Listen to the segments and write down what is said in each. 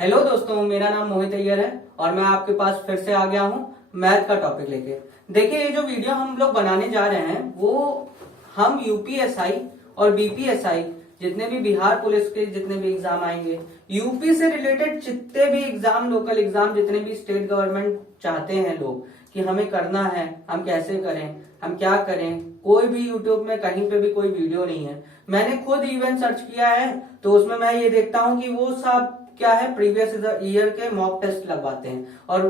Hello दोस्तों, मेरा नाम मोहित अय्यर है और मैं आपके पास फिर से आ गया हूँ मैथ का टॉपिक लेके। देखिए, ये जो वीडियो हम लोग बनाने जा रहे हैं वो हम यूपीएसआई और बीपीएसआई जितने भी बिहार पुलिस के जितने भी एग्जाम आएंगे, यूपी से रिलेटेड जितने भी एग्जाम, लोकल एग्जाम, जितने भी स्टेट गवर्नमेंट चाहते हैं लोग कि हमें करना है, हम कैसे करें, हम क्या करें, कोई भी यूट्यूब में कहीं पे भी कोई वीडियो नहीं है। मैंने खुद इवन सर्च किया है तो उसमें मैं ये देखता हूँ कि वो सब क्या है, प्रीवियस ईयर के मॉक टेस्ट लगवाते हैं और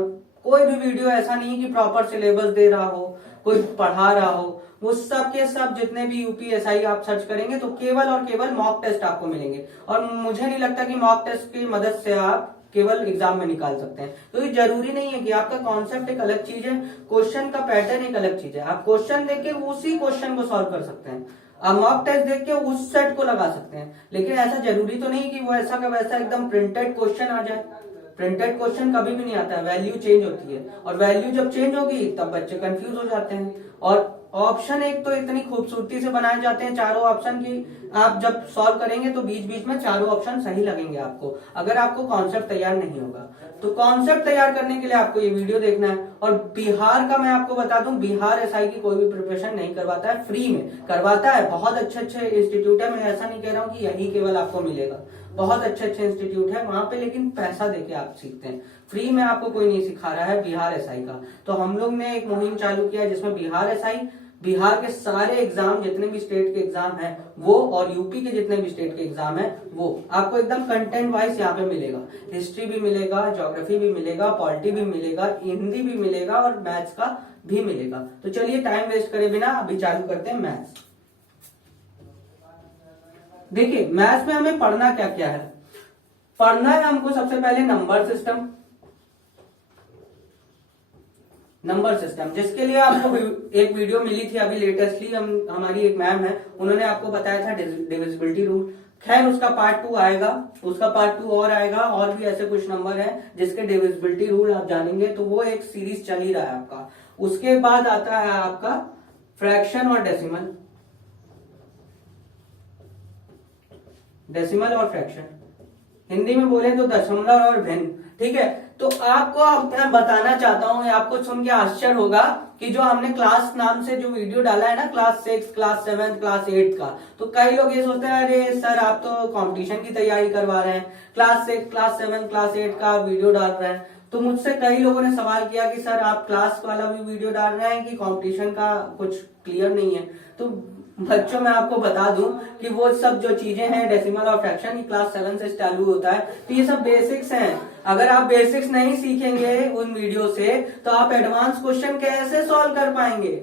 कोई भी वीडियो ऐसा नहीं कि प्रॉपर सिलेबस दे रहा हो, कोई पढ़ा रहा हो। वो सब के सब जितने भी यूपीएसआई आप सर्च करेंगे तो केवल और केवल मॉक टेस्ट आपको मिलेंगे और मुझे नहीं लगता कि मॉक टेस्ट की मदद से आप केवल एग्जाम में निकाल सकते हैं। तो ये जरूरी नहीं है कि आपका कॉन्सेप्ट एक अलग चीज है, क्वेश्चन का पैटर्न एक अलग चीज है। आप क्वेश्चन देख के उसी क्वेश्चन को सॉल्व कर सकते हैं, आप मॉक टेस्ट देख के उस सेट को लगा सकते हैं, लेकिन ऐसा जरूरी तो नहीं कि वो ऐसा का वैसा एकदम प्रिंटेड क्वेश्चन आ जाए। प्रिंटेड क्वेश्चन कभी भी नहीं आता है, वैल्यू चेंज होती है और वैल्यू जब चेंज होगी तब बच्चे कंफ्यूज हो जाते हैं। और ऑप्शन एक तो इतनी खूबसूरती से बनाए जाते हैं चारों ऑप्शन की, आप जब सॉल्व करेंगे तो बीच बीच में चारों ऑप्शन सही लगेंगे आपको, अगर आपको कॉन्सेप्ट तैयार नहीं होगा। तो कॉन्सेप्ट तैयार करने के लिए आपको ये वीडियो देखना है। और बिहार का मैं आपको बता दूं, बिहार एसआई की कोई भी प्रिपरेशन नहीं करवाता है, फ्री में करवाता है। बहुत अच्छे अच्छे इंस्टीट्यूट है, मैं ऐसा नहीं कह रहा हूँ कि यही केवल आपको मिलेगा, बहुत अच्छे अच्छे इंस्टीट्यूट है वहां पे, लेकिन पैसा देके आप सीखते हैं, फ्री में आपको कोई नहीं सिखा रहा है बिहार एसआई का। तो हम लोग ने एक मुहिम चालू किया है जिसमें बिहार एसआई, बिहार के सारे एग्जाम जितने भी स्टेट के एग्जाम हैं वो, और यूपी के जितने भी स्टेट के एग्जाम हैं वो आपको एकदम कंटेंट वाइज यहाँ पे मिलेगा। हिस्ट्री भी मिलेगा, ज्योग्राफी भी मिलेगा, पॉलिटी भी मिलेगा, हिंदी भी मिलेगा और मैथ्स का भी मिलेगा। तो चलिए टाइम वेस्ट करे बिना अभी चालू करते हैं मैथ्स। देखिए, मैथ्स में हमें पढ़ना क्या क्या है। पढ़ना है हमको सबसे पहले नंबर सिस्टम, नंबर सिस्टम जिसके लिए आपको एक वीडियो मिली थी अभी लेटेस्टली, हमारी एक मैम है, उन्होंने आपको बताया था डिविजिबिलिटी रूल। खैर उसका पार्ट 2 आएगा, उसका पार्ट 2 और आएगा, और भी ऐसे कुछ नंबर हैं जिसके डिविजिबिलिटी रूल आप जानेंगे, तो वो एक सीरीज चल ही रहा है आपका। उसके बाद आता है आपका फ्रैक्शन और डेसिमल, डेसिमल और फ्रैक्शन, हिंदी में बोले तो दशमलव और भिन्न। ठीक है, तो आपको मैं बताना चाहता हूं, आपको सुन के आश्चर्य होगा कि जो हमने क्लास नाम से जो वीडियो डाला है ना, क्लास 6, क्लास 7, क्लास 8 का, तो कई लोग ये सोचते हैं अरे सर आप तो कंपटीशन की तैयारी करवा रहे हैं, क्लास 6, क्लास 7, क्लास 8 का वीडियो डाल रहे हैं। तो मुझसे कई लोगों ने सवाल किया कि सर आप क्लास वाला भी वीडियो डाल रहे हैं कि कंपटीशन का कुछ क्लियर नहीं है। तो बच्चों मैं आपको बता दूं कि वो सब जो चीजें हैं डेसिमल और फ्रैक्शन क्लास 7 से चालू होता है, तो ये सब बेसिक्स हैं। अगर आप बेसिक्स नहीं सीखेंगे उन वीडियो से तो आप एडवांस क्वेश्चन कैसे सॉल्व कर पाएंगे।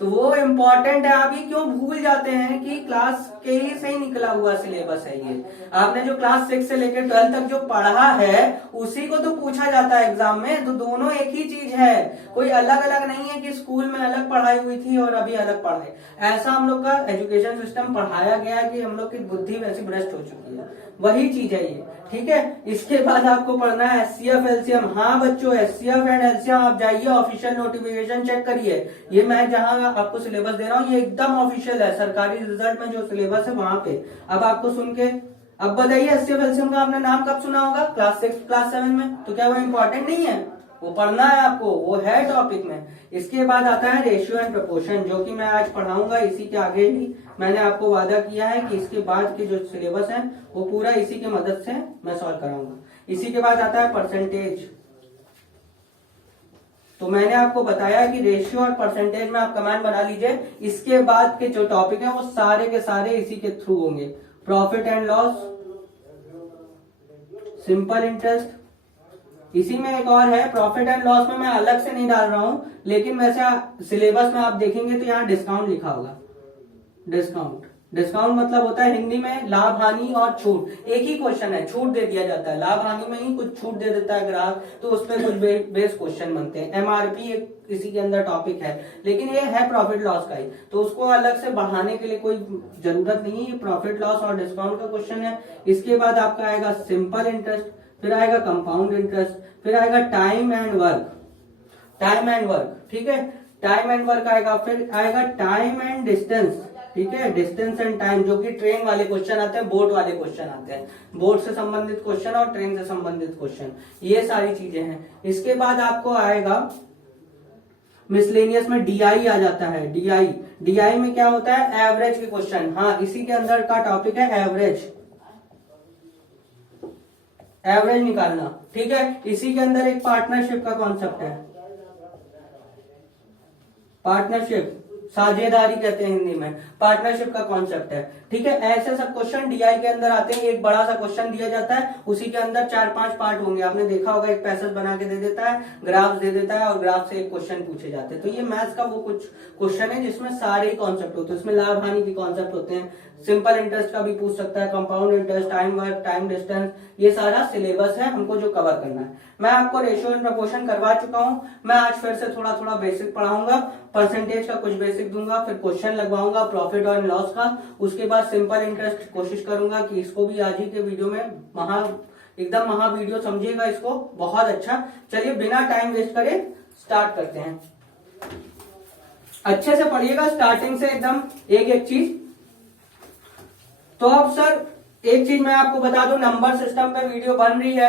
तो वो इम्पोर्टेंट है। आप ये क्यों भूल जाते हैं कि क्लास के ही से ही निकला हुआ सिलेबस है ये। आपने जो क्लास 6 से लेकर 12 तक जो पढ़ा है उसी को तो पूछा जाता है एग्जाम में, तो दोनों एक ही चीज है, कोई अलग अलग नहीं है कि स्कूल में अलग पढ़ाई हुई थी और अभी अलग पढ़ाई। ऐसा हम लोग का एजुकेशन सिस्टम पढ़ाया गया है कि हम लोग की बुद्धि वैसी भ्रष्ट हो चुकी है, वही चीज है ये। ठीक है, इसके बाद आपको पढ़ना है एचसीएफ एलसीएम। हाँ बच्चों, एचसीएफ एंड एलसीएम आप जाइए ऑफिशियल नोटिफिकेशन चेक करिए। ये मैं जहां आपको सिलेबस दे रहा हूँ ये एकदम ऑफिशियल है, सरकारी रिजल्ट में जो सिलेबस है वहां पे। अब आपको सुन के अब बताइए, एचसीएफ एलसीएम का आपने नाम कब सुना होगा? क्लास 6, क्लास 7 में। तो क्या वो इम्पोर्टेंट नहीं है? वो पढ़ना है आपको, वो है टॉपिक में। इसके बाद आता है रेशियो एंड प्रोपोर्शन, जो कि मैं आज पढ़ाऊंगा। इसी के आगे ही मैंने आपको वादा किया है कि इसके बाद के जो सिलेबस है वो पूरा इसी की मदद से मैं सॉल्व कराऊंगा। इसी के बाद आता है परसेंटेज। तो मैंने आपको बताया कि रेशियो और परसेंटेज में आप कमांड बना लीजिए। इसके बाद के जो टॉपिक है वो सारे के सारे इसी के थ्रू होंगे। Profit and loss, simple interest, इसी में एक और है प्रॉफिट एंड लॉस में मैं अलग से नहीं डाल रहा हूं, लेकिन वैसे सिलेबस में आप देखेंगे तो यहाँ डिस्काउंट लिखा होगा। डिस्काउंट, डिस्काउंट मतलब होता है हिंदी में लाभ हानि और छूट। एक ही क्वेश्चन है, छूट दे दिया जाता है, लाभ हानि में ही कुछ छूट दे देता है ग्राहक, तो उस पर कुछ बेस क्वेश्चन बनते हैं। एमआरपी इसी के अंदर टॉपिक है, लेकिन ये है प्रॉफिट लॉस का ही, तो उसको अलग से बढ़ाने के लिए कोई जरूरत नहीं है। प्रॉफिट लॉस और डिस्काउंट का क्वेश्चन है। इसके बाद आपका आएगा सिंपल इंटरेस्ट, फिर आएगा कंपाउंड इंटरेस्ट, फिर आएगा time and work, time and work. ठीक है, टाइम एंड वर्क आएगा, फिर आएगा टाइम एंड डिस्टेंस, ठीक है, डिस्टेंस एंड टाइम, जो कि ट्रेन वाले क्वेश्चन आते हैं, बोट वाले क्वेश्चन आते हैं, बोट से संबंधित क्वेश्चन और ट्रेन से संबंधित क्वेश्चन, ये सारी चीजें हैं। इसके बाद आपको आएगा मिसलेनियस में डीआई आ जाता है। डीआई में क्या होता है, एवरेज के क्वेश्चन। हाँ, इसी के अंदर का टॉपिक है एवरेज निकालना। ठीक है, इसी के अंदर एक पार्टनरशिप का कॉन्सेप्ट है, पार्टनरशिप, साझेदारी कहते हैं हिंदी में, पार्टनरशिप का कॉन्सेप्ट है। ठीक है, ऐसे सब क्वेश्चन डीआई के अंदर आते हैं। एक बड़ा सा क्वेश्चन दिया जाता है, उसी के अंदर 4-5 पार्ट होंगे। आपने देखा होगा, एक पैसेज बना के दे देता है, ग्राफ दे देता है और ग्राफ से एक क्वेश्चन पूछे जाते हैं। तो ये मैथ्स का वो कुछ क्वेश्चन है जिसमें सारे ही कॉन्सेप्ट होते हैं। उसमें लाभ हानि के कॉन्सेप्ट होते हैं, सिंपल इंटरेस्ट का भी पूछ सकता है, compound interest, time work, time distance, ये सारा सिलेबस है हमको जो कवर करना है। मैं आपको रेशियो एंड प्रपोर्शन करवा चुका हूं। मैं आज फिर से थोड़ा थोड़ा बेसिक पढ़ाऊंगा, परसेंटेज का कुछ बेसिक दूंगा, फिर क्वेश्चन लगवाऊंगा प्रॉफिट और लॉस का। उसके बाद सिंपल इंटरेस्ट कोशिश करूंगा कि इसको भी आज ही के वीडियो में एकदम महा वीडियो समझिएगा इसको, बहुत अच्छा। चलिए बिना टाइम वेस्ट करे स्टार्ट करते हैं। अच्छे से पढ़िएगा स्टार्टिंग से एकदम एक एक चीज। तो अब सर एक चीज मैं आपको बता दूं, नंबर सिस्टम पे वीडियो बन रही है,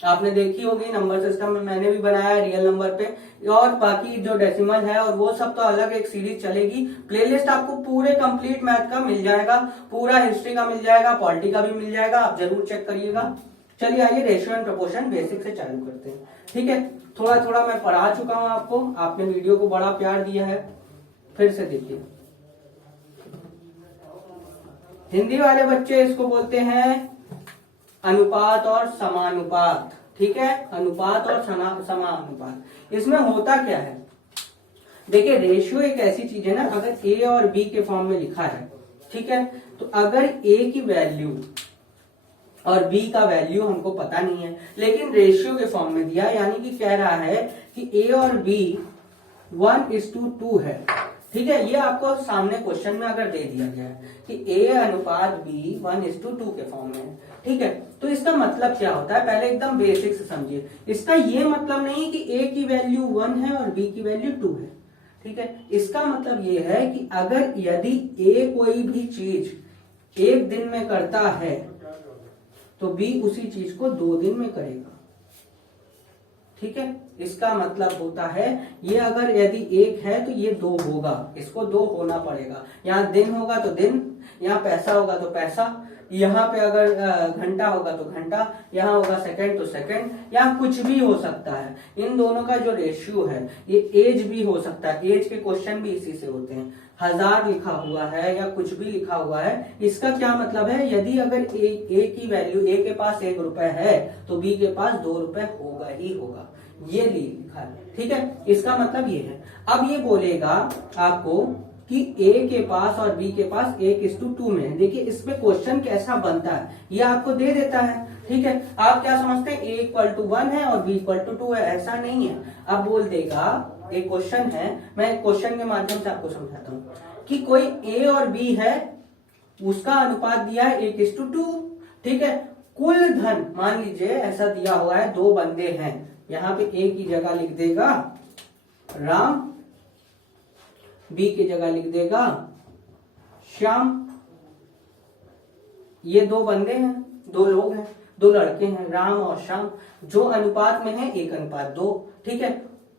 आपने देखी होगी। नंबर सिस्टम में मैंने भी बनाया रियल नंबर पे, और बाकी जो डेसिमल है और वो सब तो अलग एक सीरीज चलेगी। प्लेलिस्ट आपको पूरे कंप्लीट मैथ का मिल जाएगा, पूरा हिस्ट्री का मिल जाएगा, पॉलिटी का भी मिल जाएगा, आप जरूर चेक करिएगा। चलिए आइए रेशियो एंड प्रपोर्शन बेसिक से चालू करते हैं। ठीक है, थोड़ा थोड़ा मैं पढ़ा चुका हूं आपको, आपने वीडियो को बड़ा प्यार दिया है, फिर से देखिए। हिंदी वाले बच्चे इसको बोलते हैं अनुपात और समानुपात। ठीक है, अनुपात और समानुपात। इसमें होता क्या है, देखिए रेशियो एक ऐसी चीज है ना, अगर ए और बी के फॉर्म में लिखा है, ठीक है, तो अगर ए की वैल्यू और बी का वैल्यू हमको पता नहीं है, लेकिन रेशियो के फॉर्म में दिया, यानी कि कह रहा है कि ए और बी 1:2 है। ठीक है, ये आपको सामने क्वेश्चन में अगर दे दिया गया है कि ए अनुपात बी 1:2 के फॉर्म में है। ठीक है, तो इसका मतलब क्या होता है, पहले एकदम बेसिक से समझिए। इसका ये मतलब नहीं कि ए की वैल्यू 1 है और बी की वैल्यू 2 है। ठीक है, इसका मतलब ये है कि अगर यदि ए कोई भी चीज 1 दिन में करता है तो बी उसी चीज को 2 दिन में करेगा। ठीक है, इसका मतलब होता है ये अगर यदि 1 है तो ये 2 होगा, इसको 2 होना पड़ेगा। यहाँ दिन होगा तो दिन, यहाँ पैसा होगा तो पैसा, यहाँ पे अगर घंटा होगा तो घंटा, यहाँ होगा सेकंड तो सेकंड, यहाँ कुछ भी हो सकता है। इन दोनों का जो रेशियो है, ये एज भी हो सकता है, एज के क्वेश्चन भी इसी से होते हैं। 1000 लिखा हुआ है या कुछ भी लिखा हुआ है, इसका क्या मतलब है, यदि अगर ए की वैल्यू, ए के पास 1 रुपए है तो बी के पास 2 रुपए होगा ही होगा, ये लिखा है। ठीक है, इसका मतलब ये है। अब ये बोलेगा आपको कि ए के पास और बी के पास 1:2 में है। देखिए इसमें क्वेश्चन कैसा बनता है, ये आपको दे देता है। ठीक है, आप क्या समझते हैं, ए = 1 है और बी = 2 है, ऐसा नहीं है। अब बोल देगा, एक क्वेश्चन है, मैं क्वेश्चन के माध्यम से आपको समझाता हूँ कि कोई ए और बी है, उसका अनुपात दिया है 1:2। ठीक है, कुल धन, मान लीजिए ऐसा दिया हुआ है, 2 बंदे हैं, यहाँ पे ए की जगह लिख देगा राम, बी की जगह लिख देगा श्याम। ये 2 बंदे हैं, 2 लोग हैं, 2 लड़के हैं, राम और श्याम, जो अनुपात में है 1:2। ठीक है,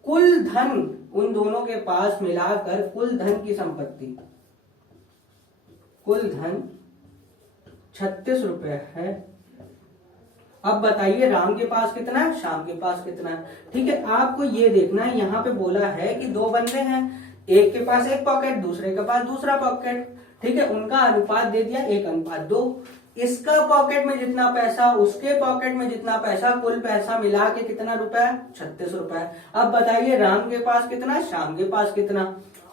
कुल धन उन दोनों के पास मिलाकर, कुल धन की संपत्ति, कुल धन 36 रुपए है। अब बताइए राम के पास कितना है, श्याम के पास कितना है। ठीक है, आपको ये देखना है, यहाँ पे बोला है कि 2 बंदे हैं, एक के पास 1 पॉकेट, दूसरे के पास दूसरा पॉकेट। ठीक है, उनका अनुपात दे दिया 1:2। इसका पॉकेट में जितना पैसा, उसके पॉकेट में जितना पैसा, कुल पैसा मिला के कितना रुपए, 36 रुपए। अब बताइए राम के पास कितना, श्याम के पास कितना।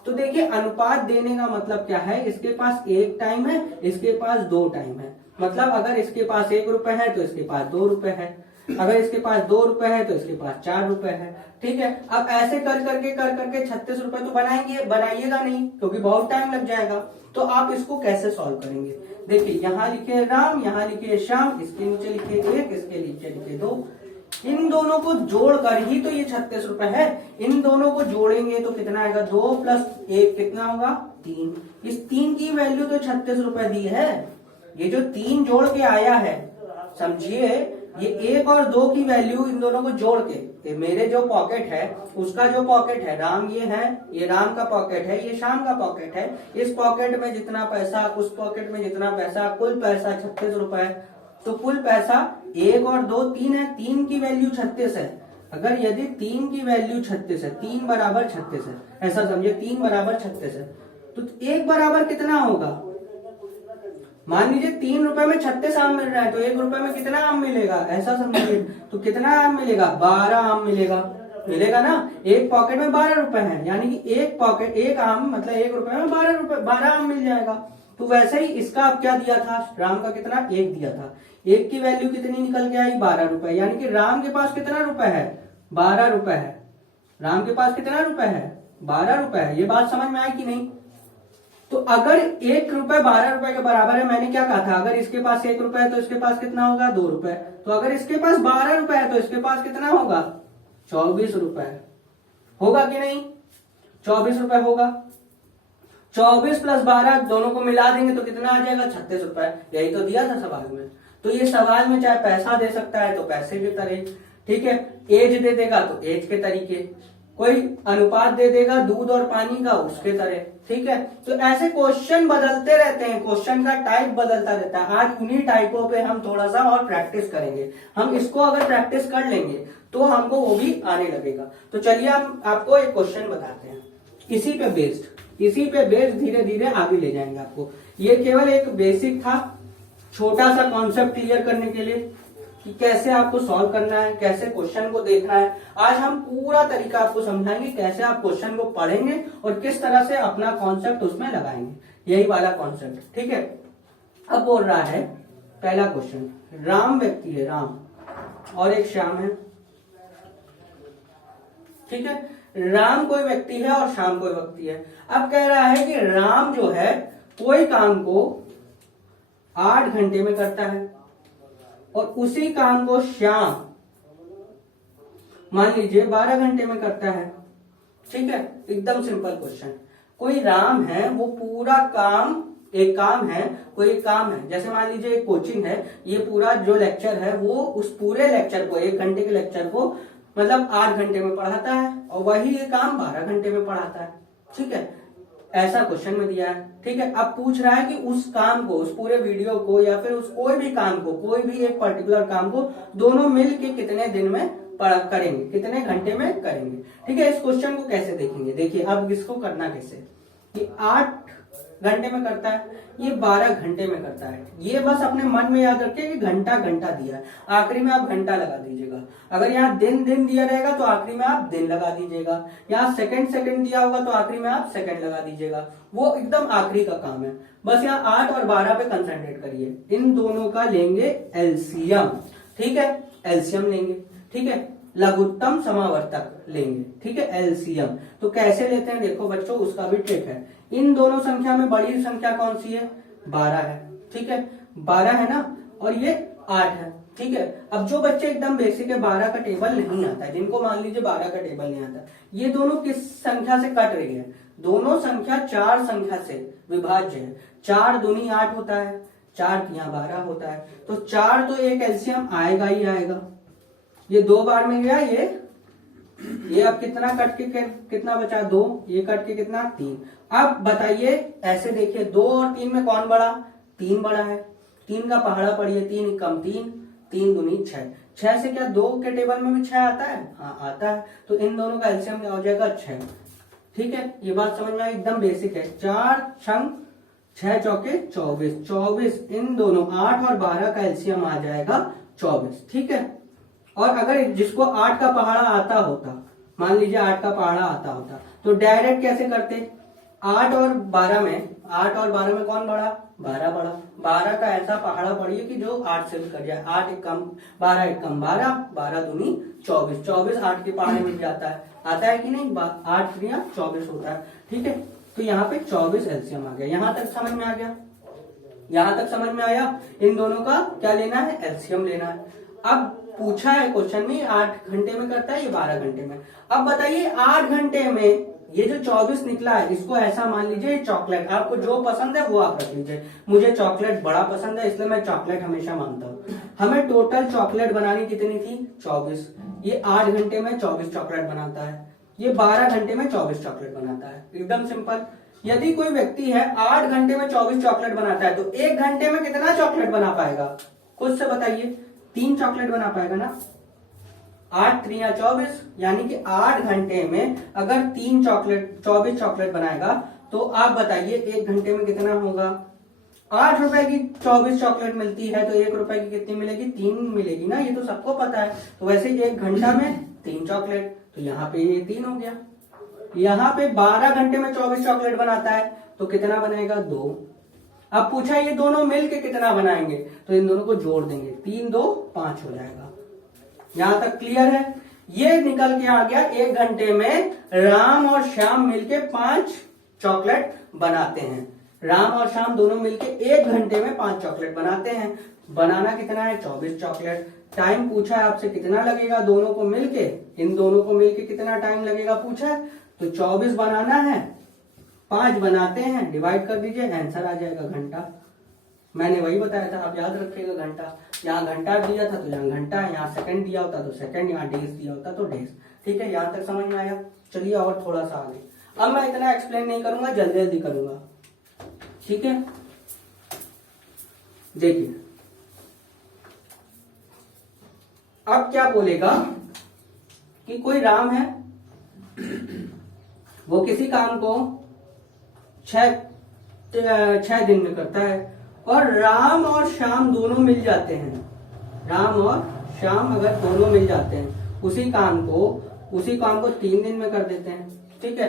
तो देखिए अनुपात देने का मतलब क्या है, इसके पास 1 टाइम है, इसके पास 2 टाइम है। मतलब अगर इसके पास 1 रुपए है तो इसके पास 2 रुपए है, अगर इसके पास 2 रुपए है तो इसके पास 4 रुपए है। ठीक है, अब ऐसे कर करके 36 रुपए तो बनाइएगा नहीं, क्योंकि बहुत टाइम लग जाएगा। तो आप इसको कैसे सॉल्व करेंगे, देखिए यहाँ लिखे राम, यहाँ लिखे श्याम, इसके नीचे लिखे 1, इसके नीचे लिखे 2, इन दोनों को जोड़कर ही तो ये 36 रुपए है। इन दोनों को जोड़ेंगे तो कितना आएगा, 2 + 1 कितना होगा, 3। इस 3 की वैल्यू तो 36 रुपए दी है। ये जो 3 जोड़ के आया है, समझिए, ये 1 और 2 की वैल्यू इन दोनों को जोड़ के, ये मेरे जो पॉकेट है उसका जो पॉकेट है, राम ये है, ये राम का पॉकेट है, ये श्याम का पॉकेट है। इस पॉकेट में जितना पैसा, उस पॉकेट में जितना पैसा, कुल पैसा 36 रुपए। तो कुल पैसा 1 और 2 3 है, 3 की वैल्यू 36 है। अगर यदि 3 की वैल्यू 36 है, 3 बराबर 36 है, ऐसा समझिए, 3 बराबर 36 है, तो 1 बराबर कितना होगा। मान लीजिए 3 रुपए में 36 आम मिल रहा है, तो 1 रुपए में कितना आम मिलेगा, ऐसा समझिए। तो कितना आम मिलेगा, 12 आम मिलेगा ना। एक पॉकेट में 12 रुपए है, यानी कि एक आम मतलब 1 रुपए में 12 आम मिल जाएगा। तो वैसे ही इसका अब क्या दिया था, राम का कितना, 1 दिया था। 1 की वैल्यू कितनी निकल के आई, 12 रुपए। यानी कि राम के पास कितना रुपए है, 12 रुपए है। राम के पास कितना रुपए है, 12 रुपए है। ये बात समझ में आई कि नहीं। तो अगर 1 रुपए 12 रुपए के बराबर है, मैंने क्या कहा था, अगर इसके पास 1 रुपए है तो इसके पास कितना होगा, 2 रुपए। तो अगर इसके पास 12 रुपए है तो इसके पास कितना होगा, 24 रुपए होगा कि नहीं, 24 रुपए होगा। 24 + 12 दोनों को मिला देंगे तो कितना आ जाएगा, 36 रुपए। यही तो दिया था सवाल में। तो ये सवाल में चाहे पैसा दे सकता है तो पैसे के तरह, ठीक है, एज दे देगा तो एज के तरीके, कोई अनुपात दे देगा दूध और पानी का, उसके तरह, ठीक है। तो ऐसे क्वेश्चन बदलते रहते हैं, क्वेश्चन का टाइप बदलता रहता है। आज उन्हीं टाइपों पे हम थोड़ा सा और प्रैक्टिस करेंगे। हम इसको अगर प्रैक्टिस कर लेंगे तो हमको वो भी आने लगेगा। तो चलिए हम आपको एक क्वेश्चन बताते हैं, इसी पे बेस्ड धीरे धीरे आगे ले जाएंगे आपको। ये केवल एक बेसिक था, छोटा सा कॉन्सेप्ट क्लियर करने के लिए कि कैसे आपको सॉल्व करना है, कैसे क्वेश्चन को देखना है। आज हम पूरा तरीका आपको समझाएंगे, कैसे आप क्वेश्चन को पढ़ेंगे और किस तरह से अपना कॉन्सेप्ट उसमें लगाएंगे, यही वाला कॉन्सेप्ट, ठीक है। अब बोल रहा है पहला क्वेश्चन, राम व्यक्ति है, राम, और एक श्याम है, ठीक है। राम कोई व्यक्ति है और श्याम कोई व्यक्ति है। अब कह रहा है कि राम जो है कोई काम को 8 घंटे में करता है और उसी काम को श्याम मान लीजिए 12 घंटे में करता है, ठीक है। एकदम सिंपल क्वेश्चन। कोई राम है, वो पूरा काम, एक काम है, कोई काम है, जैसे मान लीजिए एक कोचिंग है, ये पूरा जो लेक्चर है वो उस पूरे लेक्चर को, 1 घंटे के लेक्चर को मतलब 8 घंटे में पढ़ाता है और वही ये काम 12 घंटे में पढ़ाता है, ठीक है। ऐसा क्वेश्चन में दिया है, ठीक है। अब पूछ रहा है कि उस काम को, उस पूरे वीडियो को या फिर उस कोई भी काम को, कोई भी एक पर्टिकुलर काम को दोनों मिल के कितने दिन में करेंगे, कितने घंटे में करेंगे, ठीक है। इस क्वेश्चन को कैसे देखेंगे, देखिए अब इसको करना कैसे, कि 8 घंटे में करता है, ये 12 घंटे में करता है। ये बस अपने मन में याद रखिए कि घंटा घंटा दिया है, आखिरी में आप घंटा लगा दीजिएगा। अगर यहाँ दिन दिन दिया रहेगा तो आखिरी में आप दिन लगा दीजिएगा, यहाँ सेकंड सेकंड दिया होगा तो आखिरी में आप सेकंड लगा दीजिएगा, वो एकदम आखिरी का काम है। बस यहाँ 8 और 12 पे कंसंट्रेट करिए। इन दोनों का लेंगे एलसीएम, ठीक है, एलसीएम लेंगे, ठीक है, लघुत्तम समावर्तक लेंगे, ठीक है, एलसीएम। तो कैसे लेते हैं देखो बच्चों, उसका भी ट्रिक है। इन दोनों संख्या में बड़ी संख्या कौन सी है, 12 है, ठीक है, 12 है ना, और ये 8 है, ठीक है। अब जो बच्चे एकदम बेसिक है, 12 का टेबल नहीं आता है, जिनको मान लीजिए 12 का टेबल नहीं आता, ये दोनों किस संख्या से कट रही है, दोनों संख्या 4 संख्या से विभाज्य है। 4 दूनी 8 होता है, 4 तियां 12 होता है, तो 4 तो एक एलसीएम आएगा ही आएगा। ये 2 बार में गया, ये अब कितना कट के कितना बचा, 2, ये कट के कितना, 3। अब बताइए, ऐसे देखिए 2 और 3 में कौन बड़ा, 3 बड़ा है। 3 का पहाड़ा पढ़िए, 3 कम 3, 3 दूनी 6, 6 से क्या 2 के टेबल में भी 6 आता है, हाँ आता है। तो इन दोनों का एलसीएम क्या हो जाएगा, 6, ठीक है। ये बात समझ में आई, एकदम बेसिक है। 4 छंग 6 चौके 24, 24 इन दोनों 8 और 12 का एलसीएम आ जाएगा 24, ठीक है। और अगर जिसको 8 का पहाड़ा आता होता, मान लीजिए 8 का पहाड़ा आता होता, तो डायरेक्ट कैसे करते, 8 और 12 में कौन बड़ा, 12 बड़ा। 12 का ऐसा पहाड़ा पढ़िए कि जो 8 से भी कट जाए, 8 एक कम 12, एक कम 12, 12 दूनी 24, 24 8 के पहाड़े में जाता है, आता है कि नहीं, 8 3 24 होता है, ठीक है। तो यहाँ पे 24 एलसीएम आ गया। यहाँ तक समझ में आ गया, यहाँ तक समझ में आया। इन दोनों का क्या लेना है, एलसीएम लेना है। अब पूछा है क्वेश्चन में 8 घंटे में करता है, ये 12 घंटे में। अब बताइए 8 घंटे में ये जो 24 निकला है, इसको ऐसा मान लीजिए चॉकलेट, आपको जो पसंद है वो आप रख लीजिए। मुझे चॉकलेट बड़ा पसंद है, इसलिए मैं चॉकलेट हमेशा मानता हूँ। हमें टोटल चॉकलेट बनानी कितनी थी? 24। ये 8 घंटे में 24 चॉकलेट बनाता है, ये 12 घंटे में 24 चॉकलेट बनाता है। एकदम सिंपल। यदि कोई व्यक्ति है 8 घंटे में 24 चॉकलेट बनाता है, तो 1 घंटे में कितना चॉकलेट बना पाएगा? खुद से बताइए। 3 चॉकलेट बना पाएगा ना। 8 3 या 24, यानी कि 8 घंटे में अगर 3 चॉकलेट 24 चॉकलेट बनाएगा, तो आप बताइए 1 घंटे में कितना होगा? 8 रुपए की 24 चॉकलेट मिलती है, तो 1 रुपए की कितनी मिलेगी? 3 मिलेगी ना, ये तो सबको पता है। तो वैसे 1 घंटा में 3 चॉकलेट, तो यहाँ पे ये 3 हो गया। यहाँ पे 12 घंटे में 24 चॉकलेट बनाता है, तो कितना बनेगा? 2। अब पूछा ये दोनों मिलके कितना बनाएंगे, तो इन दोनों को जोड़ देंगे, 3 2 5 हो जाएगा। यहां तक क्लियर है? ये निकल के आ गया 1 घंटे में राम और श्याम मिलके 5 चॉकलेट बनाते हैं। राम और श्याम दोनों मिलके 1 घंटे में 5 चॉकलेट बनाते हैं। बनाना कितना है? 24 चॉकलेट। टाइम पूछा है आपसे कितना लगेगा दोनों को मिलके, इन दोनों को मिलके कितना टाइम लगेगा पूछा है, तो 24 बनाना है, 5 बनाते हैं, डिवाइड कर दीजिए, आंसर आ जाएगा घंटा। मैंने वही बताया था, आप याद रखिएगा घंटा। यहाँ घंटा दिया था तो यहाँ घंटा, यहाँ सेकंड दिया होता तो सेकंड, यहाँ डेज दिया होता तो डेज। ठीक है, यहाँ तक समझ में आया? चलिए और थोड़ा सा आगे। अब मैं इतना एक्सप्लेन नहीं करूंगा, जल्दी जल्दी करूंगा। ठीक है, देखिए अब क्या बोलेगा कि कोई राम है, वो किसी काम को 6 दिन में करता है, और राम और श्याम दोनों मिल जाते हैं। राम और श्याम अगर दोनों मिल जाते हैं उसी काम को 3 दिन में कर देते हैं। ठीक है,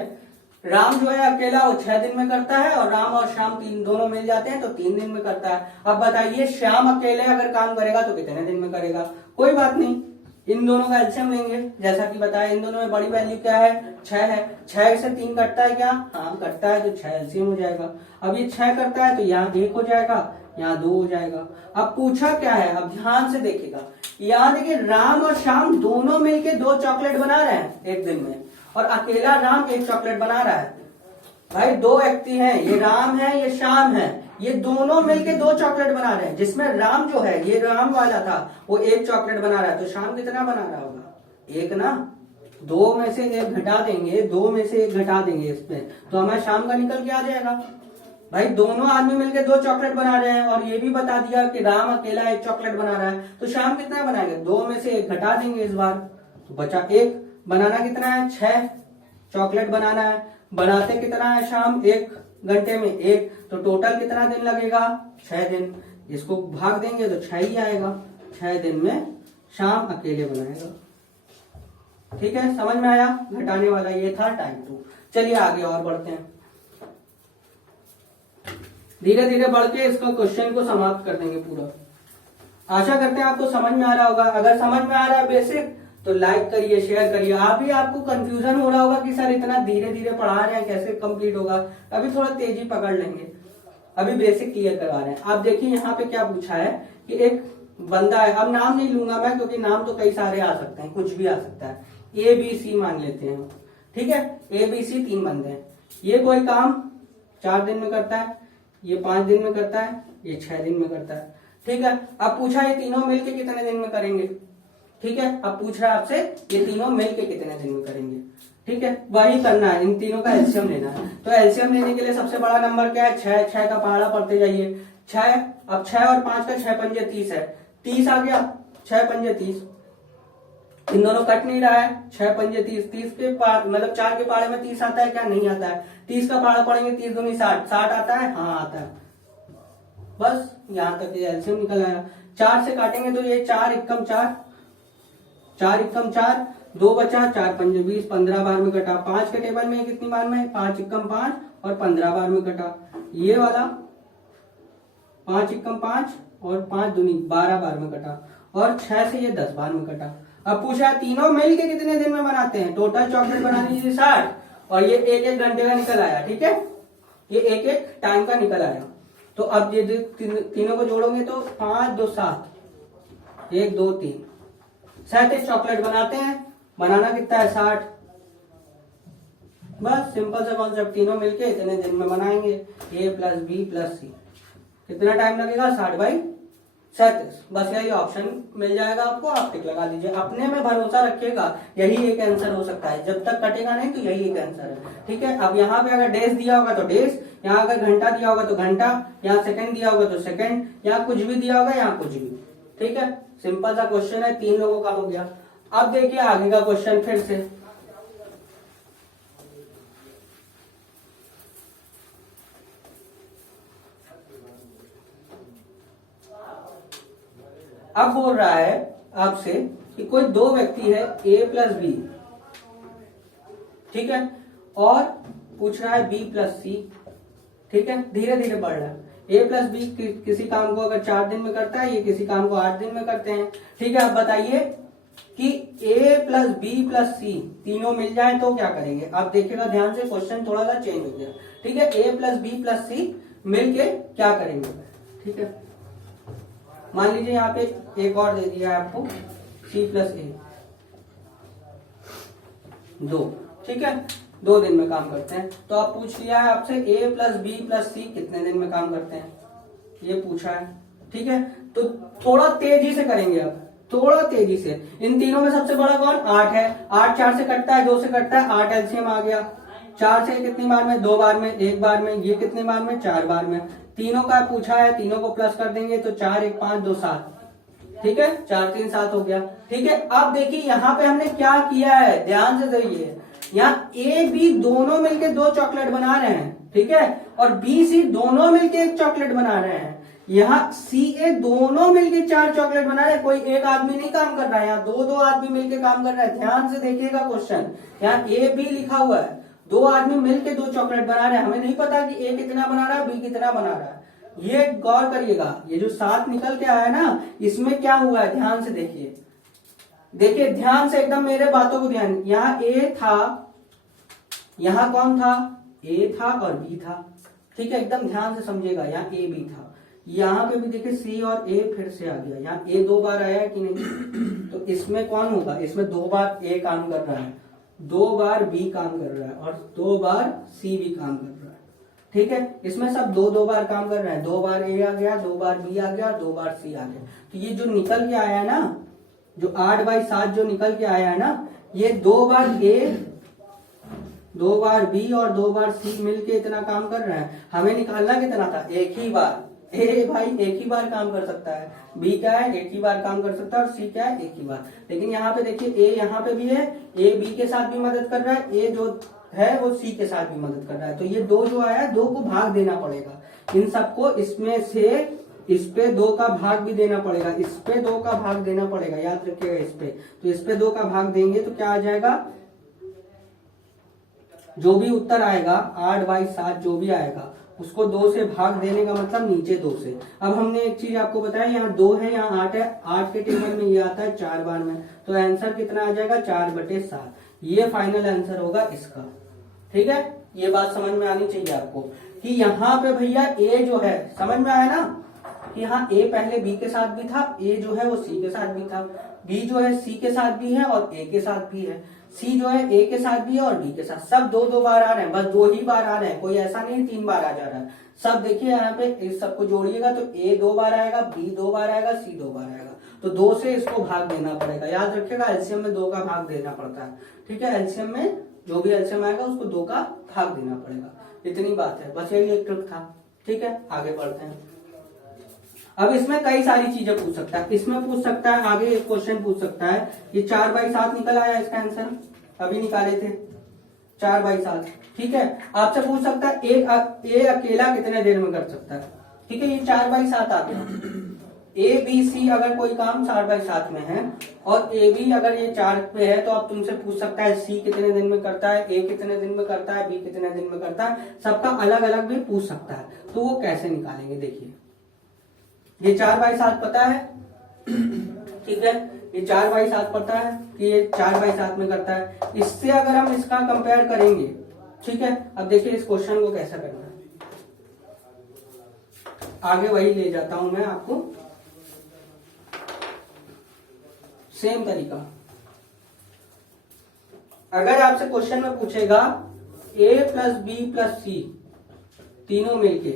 राम जो है अकेला वो 6 दिन में करता है, और राम और श्याम दोनों मिल जाते हैं तो 3 दिन में करता है। अब बताइए श्याम अकेले अगर काम करेगा तो कितने दिन में करेगा? कोई बात नहीं, इन दोनों का एलसीएम लेंगे। जैसा कि बताया, इन दोनों में बड़ी वैल्यू क्या है? 6 है। 6 से 3 कटता है क्या? हाँ कटता है, तो 6 एलसीएम हो जाएगा। अब ये 6 करता है तो यहाँ 1 हो जाएगा, यहाँ 2 हो जाएगा। अब पूछा क्या है, अब ध्यान से देखिएगा। यहाँ देखिए राम और श्याम दोनों मिलके 2 चॉकलेट बना रहे हैं 1 दिन में, और अकेला राम 1 चॉकलेट बना रहा है। भाई 2 व्यक्ति हैं, ये राम है ये श्याम है, ये दोनों मिलके 2 चॉकलेट बना रहे हैं, जिसमें राम जो है, ये राम वाला था, वो 1 चॉकलेट बना रहा है, तो श्याम कितना बना रहा होगा? 1 ना। 2 में से 1 घटा देंगे, 2 में से 1 घटा देंगे इसमें, तो हमारा श्याम का निकल के आ जाएगा। भाई दोनों आदमी मिलके 2 चॉकलेट बना रहे हैं, और ये भी बता दिया कि राम अकेला 1 चॉकलेट बना रहा है, तो श्याम कितना बनाएंगे? 2 में से 1 घटा देंगे इस बार, तो बचा 1। बनाना कितना है? 6 चॉकलेट बनाना है। बनाते कितना है श्याम? 1 घंटे में 1, तो टोटल कितना दिन लगेगा? 6 दिन। इसको भाग देंगे तो 6 ही आएगा। 6 दिन में श्याम अकेले बनाएगा। ठीक है, समझ में आया? घटाने वाला ये था टाइप 2। चलिए आगे और बढ़ते हैं, धीरे धीरे बढ़ के इसका क्वेश्चन को समाप्त कर देंगे पूरा। आशा करते हैं आपको समझ में आ रहा होगा। अगर समझ में आ रहा है बेसिक, तो लाइक करिए, शेयर करिए। आपको कंफ्यूजन हो रहा होगा कि सर इतना धीरे धीरे पढ़ा रहे हैं, कैसे कंप्लीट होगा? अभी थोड़ा तेजी पकड़ लेंगे, अभी बेसिक क्लियर करवा रहे हैं। आप देखिए यहाँ पे क्या पूछा है कि एक बंदा है, अब नाम नहीं लूंगा मैं क्योंकि नाम तो कई सारे आ सकते हैं, कुछ भी आ सकता है। ABC मान लेते हैं, ठीक है। ABC 3 बंदे हैं, ये कोई काम 4 दिन में करता है, ये 5 दिन में करता है, ये 6 दिन में करता है। ठीक है, अब पूछा ये तीनों मिलके कितने दिन में करेंगे? ठीक है, अब पूछ रहा है आपसे ये तीनों मिलके कितने दिन में करेंगे? ठीक है, वही करना है, इन तीनों का एलसीएम लेना है। तो एलसीएम लेने के लिए सबसे बड़ा नंबर क्या है? 6। 6 का पहाड़ा पढ़ते जाइए। 6, अब 6 और 5 का 6 पंजे 30 है, 30 आ गया। 6 पंजे 30, इन दोनों कट नहीं रहा है। 6 पंजे 30, 30 के मतलब 4 के पहाड़े में 30 आता है क्या? नहीं आता है। 30 का पहाड़ा पढ़ेंगे, 30 दूनी 60, 60 आता है? हाँ आता है। बस यहां तक एलसीएम निकल आया। 4 से काटेंगे तो ये 4 एकम 4, 4 एकम 4, 2 बचा, 4 पंजे 20, 15 बार में कटा। 5 के टेबल में कितनी बार में? 5 एकम 5 और 15 बार में कटा। ये वाला 5 एकम 5 और 5 दूनी 12 बार में कटा, और 6 से ये 10 बार में कटा। अब पूछा तीनों मिलके कितने दिन में बनाते हैं? टोटल चॉकलेट बना लीजिए 60, और ये 1-1 घंटे का निकल आया। ठीक है, ये 1-1 टाइम का निकल आया। तो अब ये तीनों को जोड़ोगे तो 5 2 7, 1 2 3 37 चॉकलेट बनाते हैं। बनाना कितना है 60। बस सिंपल सा कॉन्सेप्ट, तीनों मिलके इतने दिन में बनाएंगे। A प्लस बी प्लस सी, कितना टाइम लगेगा 60/37। बस यही ऑप्शन मिल जाएगा आपको, आप टिक लगा दीजिए। अपने में भरोसा रखिएगा, यही एक आंसर हो सकता है। जब तक कटेगा नहीं तो यही एक आंसर है। ठीक है, अब यहाँ पे अगर डेज दिया होगा तो डेज, यहाँ अगर घंटा दिया होगा तो घंटा, यहाँ सेकंड दिया होगा तो सेकंड, यहाँ कुछ भी दिया होगा यहाँ कुछ भी। ठीक है, सिंपल सा क्वेश्चन है, 3 लोगों का हो गया। अब देखिए आगे का क्वेश्चन फिर से। अब बोल रहा है आपसे कि कोई 2 व्यक्ति है A प्लस बी, ठीक है, और पूछ रहा है B प्लस सी। ठीक है, धीरे धीरे बढ़ रहा है। A प्लस बी किसी काम को अगर 4 दिन में करता है, ये किसी काम को 8 दिन में करते हैं। ठीक है, अब बताइए कि A प्लस बी प्लस सी तीनों मिल जाए तो क्या करेंगे। आप देखिएगा ध्यान से, क्वेश्चन थोड़ा सा चेंज हो गया। ठीक है, A प्लस बी प्लस सी मिलके क्या करेंगे। ठीक है, मान लीजिए यहाँ पे एक और दे दिया है आपको C प्लस ए 2। ठीक है, 2 दिन में काम करते हैं। तो आप पूछ लिया है आपसे A प्लस बी प्लस सी कितने दिन में काम करते हैं, ये पूछा है। ठीक है, तो थोड़ा तेजी से करेंगे। अब थोड़ा तेजी से, इन तीनों में सबसे बड़ा कौन 8 है। 8 4 से कटता है, 2 से कटता है, 8 एलसीएम आ गया। 4 से कितनी बार में 2 बार में, 1 बार में, ये कितनी बार में 4 बार में। तीनों का पूछा है, तीनों को प्लस कर देंगे तो 4 1 5 2 7। ठीक है, 4 3 7 हो गया। ठीक है, अब देखिए यहाँ पे हमने क्या किया है, ध्यान से देखिए। यहाँ ए बी दोनों मिलके 2 चॉकलेट बना रहे हैं। ठीक है, और बी सी दोनों मिलके 1 चॉकलेट बना रहे हैं। यहाँ सी ए दोनों मिलके 4 चॉकलेट बना रहे हैं। कोई एक आदमी नहीं काम कर रहा है, यहाँ 2 आदमी मिलके काम कर रहे हैं। ध्यान से देखिएगा क्वेश्चन, यहाँ ए बी लिखा हुआ है, 2 आदमी मिलके 2 चॉकलेट बना रहे हैं। हमें नहीं पता कि ए कितना बना रहा है, बी कितना बना रहा है। ये गौर करिएगा, ये जो 7 निकल के आया ना, इसमें क्या हुआ है ध्यान से देखिए। देखिए ध्यान से एकदम, मेरे बातों को ध्यान। यहाँ ए था, यहाँ कौन था, ए था और बी था। ठीक है, एकदम ध्यान से समझिएगा, यहाँ ए बी था। यहाँ पे भी देखिए सी और ए फिर से आ गया। यहाँ ए 2 बार आया है कि नहीं, तो इसमें कौन होगा, इसमें 2 बार ए काम कर रहा है, 2 बार बी काम कर रहा है और 2 बार सी भी काम कर रहा है। ठीक है, इसमें सब 2 बार काम कर रहे हैं। 2 बार ए आ गया, 2 बार बी आ गया, 2 बार सी आ गया। तो ये जो निकल के आया है ना, जो 8/7 जो निकल के आया है ना, ये 2 बार ए, 2 बार बी और 2 बार सी मिलके इतना काम कर रहे हैं। हमें निकालना कितना था, एक ही बार। ए भाई एक ही बार काम कर सकता है, बी क्या है एक ही बार काम कर सकता है, और सी क्या है एक ही बार। लेकिन यहाँ पे देखिए ए यहाँ पे भी है, ए बी के साथ भी मदद कर रहा है, ए जो है वो सी के साथ भी मदद कर रहा है। तो ये 2 जो आया, 2 को भाग देना पड़ेगा इन सबको। इसमें से इस पे 2 का भाग भी देना पड़ेगा, इस पे 2 का भाग देना पड़ेगा, याद रखिएगा इस पे। तो इस पे 2 का भाग देंगे तो क्या आ जाएगा, जो भी उत्तर आएगा 8/7 जो भी आएगा उसको 2 से भाग देने का मतलब नीचे 2 से। अब हमने एक चीज आपको बताया, यहाँ 2 है, यहाँ 8 है। 8 के टेबल में ये आता है 4 बार में, तो आंसर कितना आ जाएगा 4/7। ये फाइनल आंसर होगा इसका। ठीक है, ये बात समझ में आनी चाहिए आपको कि यहाँ पे भैया ए जो है, समझ में आया ना कि हाँ ए पहले बी के साथ भी था, ए जो है वो सी के साथ भी था, बी जो है सी के साथ भी है और ए के साथ भी है, सी जो है ए के साथ भी है और बी के साथ। सब 2 बार आ रहे हैं, बस 2 ही बार आ रहे हैं, कोई ऐसा नहीं 3 बार आ जा रहा है। सब देखिए यहाँ पे इस सबको जोड़िएगा तो ए 2 बार आएगा, बी 2 बार आएगा, सी 2 बार आएगा। तो 2 से इसको भाग देना पड़ेगा, याद रखिएगा एलसीएम में 2 का भाग देना पड़ता है। ठीक है, एलसीएम में जो भी एलसीएम आएगा उसको 2 का भाग देना पड़ेगा। इतनी बात है, बस यही एक ट्रिक था। ठीक है, आगे बढ़ते हैं। अब इसमें कई सारी चीजें पूछ सकता है, इसमें पूछ सकता है, आगे एक क्वेश्चन पूछ सकता है, ये 4/7 निकल आया, इसका आंसर अभी निकाले थे 4/7। ठीक है, आपसे पूछ सकता है ए अकेला कितने देर में कर सकता है। ठीक है, ये 4/7 आ गया। ए बी सी अगर कोई काम 4/7 में है और ए बी अगर ये 4 पे है, तो अब तुमसे पूछ सकता है सी कितने दिन में करता है, ए कितने दिन में करता है, बी कितने दिन में करता है। सबका अलग अलग भी पूछ सकता है, तो वो कैसे निकालेंगे देखिए। ये 4/7 पता है, ठीक है, ये 4/7 पता है कि ये 4/7 में करता है। इससे अगर हम इसका कंपेयर करेंगे, ठीक है, अब देखिए इस क्वेश्चन को कैसा करना है, आगे वही ले जाता हूं मैं आपको। सेम तरीका, अगर आपसे क्वेश्चन में पूछेगा a प्लस बी प्लस सी तीनों मिलके,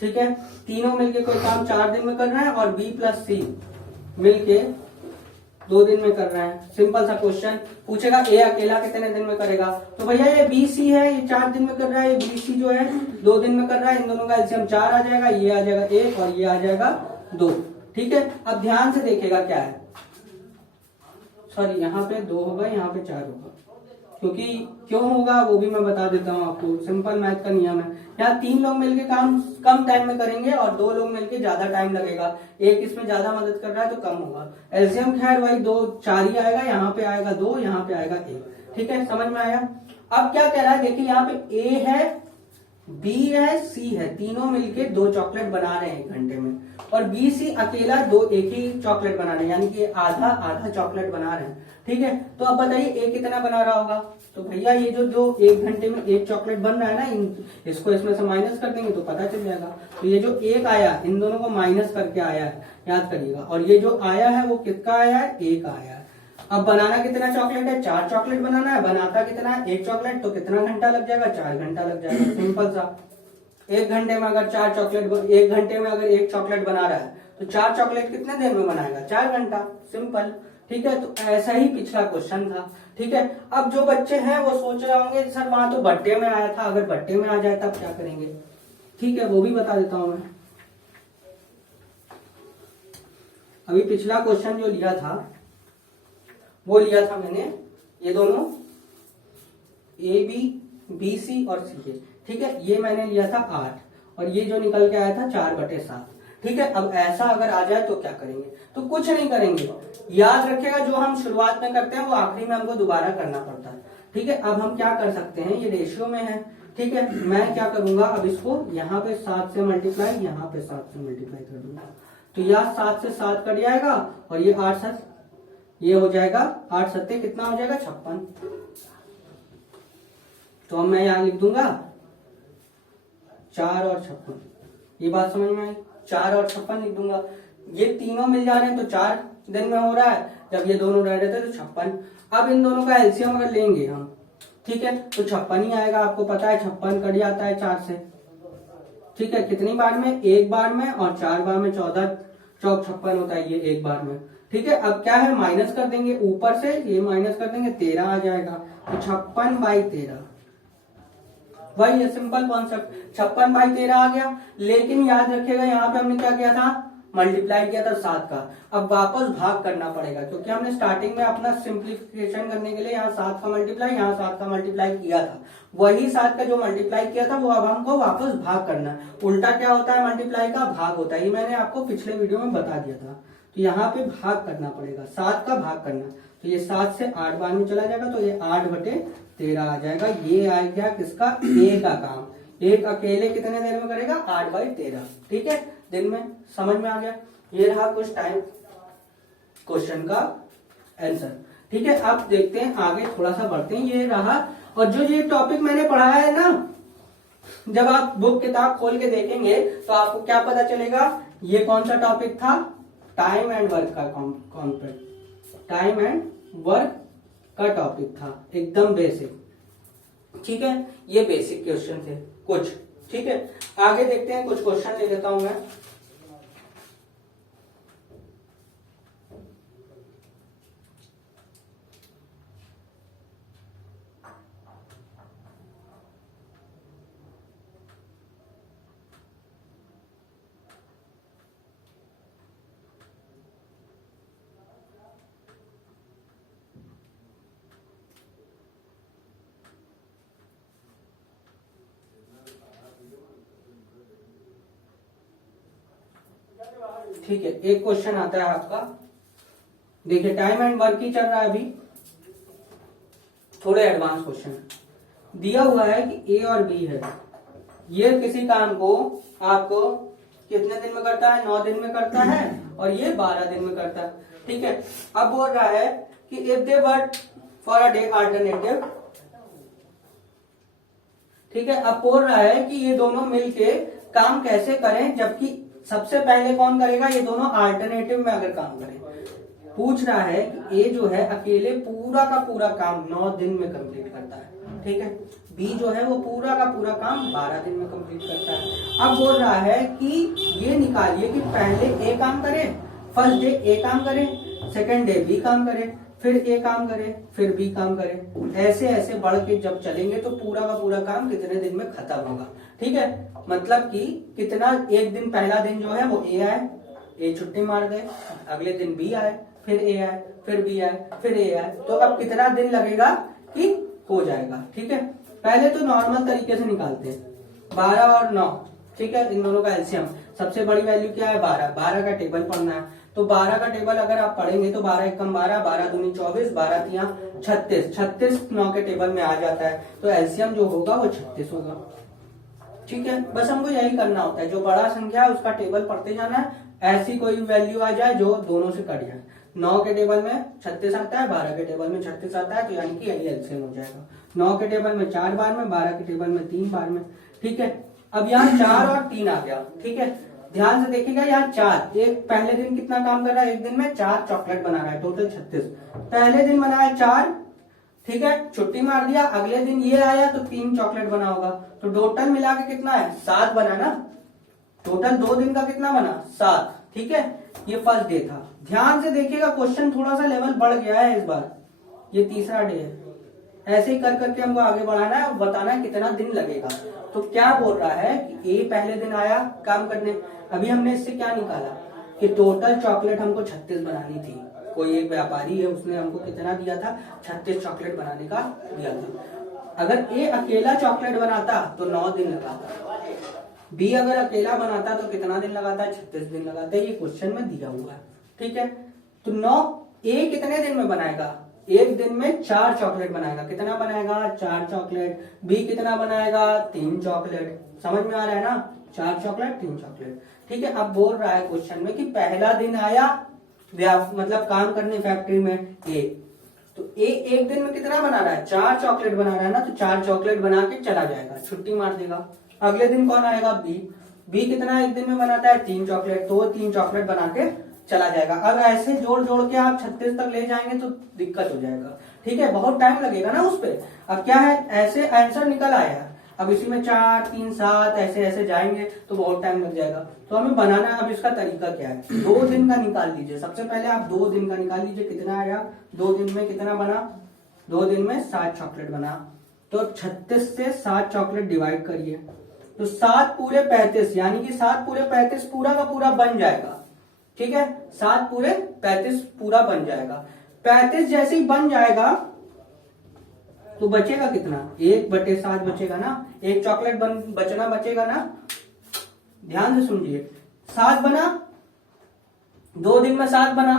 ठीक है, तीनों मिलके कोई काम 4 दिन में कर रहे हैं और b प्लस सी मिलके 2 दिन में कर रहे हैं, सिंपल सा क्वेश्चन पूछेगा a अकेला कितने दिन में करेगा, तो भैया ये बी सी है, ये 4 दिन में कर रहा है, ये बी सी जो है 2 दिन में कर रहा है, इन दोनों का एलसीएम 4 आ जाएगा, ये आ जाएगा 1 और ये आ जाएगा 2, ठीक है। अब ध्यान से देखिएगा क्या है, सॉरी यहाँ पे 2 होगा, यहाँ पे 4 होगा, क्योंकि क्यों होगा वो भी मैं बता देता हूँ आपको, सिंपल मैथ का नियम है। यहाँ 3 लोग मिलके काम कम टाइम में करेंगे और 2 लोग मिलके ज्यादा टाइम लगेगा, एक इसमें ज्यादा मदद कर रहा है तो कम होगा। एलसीएम खैर वही 2 4 ही आएगा, यहाँ पे आएगा 2, यहाँ पे आएगा 1, ठीक है, समझ में आया। अब क्या कह रहा है देखिए, यहाँ पे ए है, बी है, सी है, तीनों मिलके 2 चॉकलेट बना रहे हैं 1 घंटे में, और बी सी अकेला 2 एक ही चॉकलेट बना रहे हैं, यानी कि आधा आधा चॉकलेट बना रहे हैं, ठीक है। तो अब बताइए ए कितना बना रहा होगा, तो भैया ये जो 1 घंटे में 1 चॉकलेट बन रहा है ना, इसको इसमें से माइनस कर देंगे तो पता चल जाएगा। तो ये जो 1 आया इन दोनों को माइनस करके आया है, याद करिएगा, और ये जो आया है वो कितना आया है, 1 आया है। अब बनाना कितना चॉकलेट है, 4 चॉकलेट बनाना है, बनाता कितना है 1 चॉकलेट, तो कितना घंटा लग जाएगा, 4 घंटा लग जाएगा, सिंपल सा। 1 घंटे में अगर 4 चॉकलेट, 1 घंटे में अगर 1 चॉकलेट बना रहा है तो 4 चॉकलेट कितने देर में बनाएगा, 4 घंटा, सिंपल, ठीक है। तो ऐसा ही पिछला क्वेश्चन था, ठीक है। अब जो बच्चे हैं वो सोच रहे होंगे सर वहां तो भट्टे में आया था, अगर भट्टे में आ जाए तब क्या करेंगे, ठीक है, वो भी बता देता हूं मैं। अभी पिछला क्वेश्चन जो लिया था वो लिया था मैंने, ये दोनों ए बी, बी सी और सी है, ठीक है, ये मैंने लिया था 8 और ये जो निकल के आया था 4/7, ठीक है। अब ऐसा अगर आ जाए तो क्या करेंगे, तो कुछ नहीं करेंगे, याद रखिएगा जो हम शुरुआत में करते हैं वो आखिरी में हमको दोबारा करना पड़ता है, ठीक है। अब हम क्या कर सकते हैं, ये रेशियो में है, ठीक है, मैं क्या करूंगा, अब इसको यहाँ पे 7 से मल्टीप्लाई, यहाँ पे 7 से मल्टीप्लाई कर दूंगा, तो यहाँ 7 से 7 कट जाएगा और ये 8 7 ये हो जाएगा, 8 7 कितना हो जाएगा, 56। तो अब मैं यहाँ लिख दूंगा 4 और 56, ये बात समझ में आई, 4 और 56 लिख दूंगा। ये तीनों मिल जा रहे हैं तो 4 दिन में हो रहा है, जब ये दोनों रह रहे थे तो 56। अब इन दोनों का एलसीएम अगर लेंगे हम, ठीक है, तो 56 ही आएगा, आपको पता है 56 कट जाता है 4 से, ठीक है, कितनी बार में, 1 बार में, और 4 बार में 14 चौक 56 होता है ये 1 बार में, ठीक है। अब क्या है, माइनस कर देंगे ऊपर से, ये माइनस कर देंगे 13 आ जाएगा, तो 56/13, वही है सिंपल कॉन्सेप्ट, 56/13 आ गया। लेकिन याद रखिएगा यहाँ पे हमने क्या किया था, मल्टीप्लाई किया था 7 का, अब वापस भाग करना पड़ेगा, क्योंकि हमने स्टार्टिंग में अपना सिंप्लीफिकेशन करने के लिए यहाँ 7 का मल्टीप्लाई, यहाँ 7 का मल्टीप्लाई किया था, वही 7 का जो मल्टीप्लाई किया था वो अब हमको वापस भाग करना है। उल्टा क्या होता है, मल्टीप्लाई का भाग होता है, ये मैंने आपको पिछले वीडियो में बता दिया था। तो यहाँ पे भाग करना पड़ेगा, 7 का भाग करना, तो ये 7 से 8 बार में चला जाएगा, तो ये 8/13 आ जाएगा। ये आ गया किसका, ए का काम, एक अकेले कितने देर में करेगा, 8/13, ठीक है, दिन में, समझ में आ गया। ये रहा कुछ टाइम क्वेश्चन का आंसर, ठीक है। अब देखते हैं आगे, थोड़ा सा बढ़ते हैं, ये रहा। और जो ये टॉपिक मैंने पढ़ाया है ना, जब आप बुक किताब खोल के देखेंगे तो आपको क्या पता चलेगा, ये कौन सा टॉपिक था, टाइम एंड वर्क का कॉन्सेप्ट, टाइम एंड वर्क का टॉपिक था, एकदम बेसिक, ठीक है। ये बेसिक क्वेश्चन थे कुछ, ठीक है। आगे देखते हैं, कुछ क्वेश्चन ले लेता हूं मैं। ठीक है, एक क्वेश्चन आता है आपका, देखिए टाइम एंड वर्क ही चल रहा है अभी, थोड़े एडवांस क्वेश्चन दिया हुआ है कि ए और बी है, ये किसी काम को आपको कितने दिन में करता है, 9 दिन में करता है, और ये 12 दिन में करता है, ठीक है। अब बोल रहा है कि if they work for a day alternative, ठीक है। अब बोल रहा है कि ये दोनों मिलके काम कैसे करें, जबकि सबसे पहले कौन करेगा, ये दोनों अल्टरनेटिव में अगर काम करें, पूछ रहा है कि ए जो है अकेले पूरा का पूरा काम 9 दिन में कंप्लीट करता है, ठीक है। बी जो है वो पूरा का पूरा काम 12 दिन में कंप्लीट करता है। अब बोल रहा है कि ये निकालिए कि पहले ए काम करे, फर्स्ट डे ए काम करे, सेकंड डे बी काम करे, फिर ए काम करे, फिर बी काम करे, ऐसे ऐसे बढ़ के जब चलेंगे तो पूरा का पूरा काम कितने दिन में खत्म होगा, ठीक है। मतलब कि कितना, एक दिन पहला दिन जो है वो ए आए, ए छुट्टी मार दे, अगले दिन बी आए, फिर ए आए, फिर बी आए, फिर ए आए, तो अब कितना दिन लगेगा कि हो जाएगा, ठीक है। पहले तो नॉर्मल तरीके से निकालते हैं, 12 और 9, ठीक है, इन दोनों का एलसीएम। सबसे बड़ी वैल्यू क्या है 12, 12 का टेबल पढ़ना है। तो 12 का टेबल अगर आप पढ़ेंगे तो 12 एकम 12, 12 दूनी 24, 12 तिया 36, 36 9 के टेबल में आ जाता है, तो एलसीएम जो होगा वो 36 होगा, ठीक है। बस हमको यही करना होता है, जो बड़ा संख्या है उसका टेबल पढ़ते जाना है, ऐसी कोई वैल्यू आ जाए जो दोनों से कट जाए। 9 के टेबल में 36 आता है, 12 के टेबल में 36 आता है, तो यानी कि यही एलसीएम हो जाएगा। 9 के टेबल में 4 बार में, 12 के टेबल में 3 बार में, ठीक है। अब यहाँ 4 और 3 आ गया, ठीक है। ध्यान से देखिएगा, यहाँ 4, एक पहले दिन कितना काम कर रहा है, एक दिन में 4 चॉकलेट बना रहा है, टोटल 36। पहले दिन बनाया 4, ठीक है, छुट्टी मार दिया, अगले दिन ये आया तो 3 चॉकलेट बना होगा, तो टोटल मिला के कितना है 7 बना ना, टोटल 2 दिन का कितना बना 7, ठीक है। ये फर्स्ट डे था। ध्यान से देखिएगा, क्वेश्चन थोड़ा सा लेवल बढ़ गया है इस बार, ये तीसरा डे है। ऐसे ही कर करके हमको आगे बढ़ाना है और बताना है कितना दिन लगेगा। तो क्या बोल रहा है कि ए पहले दिन आया काम करने, अभी हमने इससे क्या निकाला कि टोटल चॉकलेट हमको 36 बनानी थी। कोई एक व्यापारी है, उसने हमको कितना दिया था 36 चॉकलेट बनाने का दिया था। अगर ए अकेला चॉकलेट बनाता तो 9 दिन लगाता, बी अगर अकेला बनाता तो कितना दिन लगाता है 36 दिन लगाता है, ये क्वेश्चन में दिया हुआ है, ठीक है। तो 9 ए कितने दिन में बनाएगा, एक दिन में 4 चॉकलेट बनाएगा, कितना बनाएगा 4 चॉकलेट। बी कितना बनाएगा 3 चॉकलेट, समझ में आ रहा है ना, 4 चॉकलेट 3 चॉकलेट, ठीक है। अब बोल रहा है क्वेश्चन में कि पहला दिन आया मतलब काम करने फैक्ट्री में ए, तो ए एक दिन में कितना बना रहा है 4 चॉकलेट बना रहा है ना, तो 4 चॉकलेट बना के चला जाएगा, छुट्टी मार देगा। अगले दिन कौन आएगा बी, बी कितना एक दिन में बनाता है 3 चॉकलेट, तो 3 चॉकलेट बना के चला जाएगा। अब ऐसे जोड़ जोड़ के आप 36 तक ले जाएंगे तो दिक्कत हो जाएगा, ठीक है, बहुत टाइम लगेगा ना उस पे। अब क्या है, ऐसे आंसर निकल आया, अब इसी में 4 3 7 ऐसे ऐसे जाएंगे तो बहुत टाइम लग जाएगा। तो हमें बनाना है, अब इसका तरीका क्या है, 2 दिन का निकाल लीजिए। सबसे पहले आप 2 दिन का निकाल लीजिए, कितना आया 2 दिन में कितना बना, 2 दिन में 7 चॉकलेट बना, तो 36 से 7 चॉकलेट डिवाइड करिए, तो 7 पूरे 35, यानी कि 7 पूरे 35 पूरा का पूरा बन जाएगा, ठीक है। 7 पूरे 35 पूरा बन जाएगा। 35 जैसे ही बन जाएगा तो बचेगा कितना, 1/7 बचेगा ना, एक चॉकलेट बचना बचेगा ना। ध्यान से सुनिए, 7 बना, 2 दिन में 7 बना,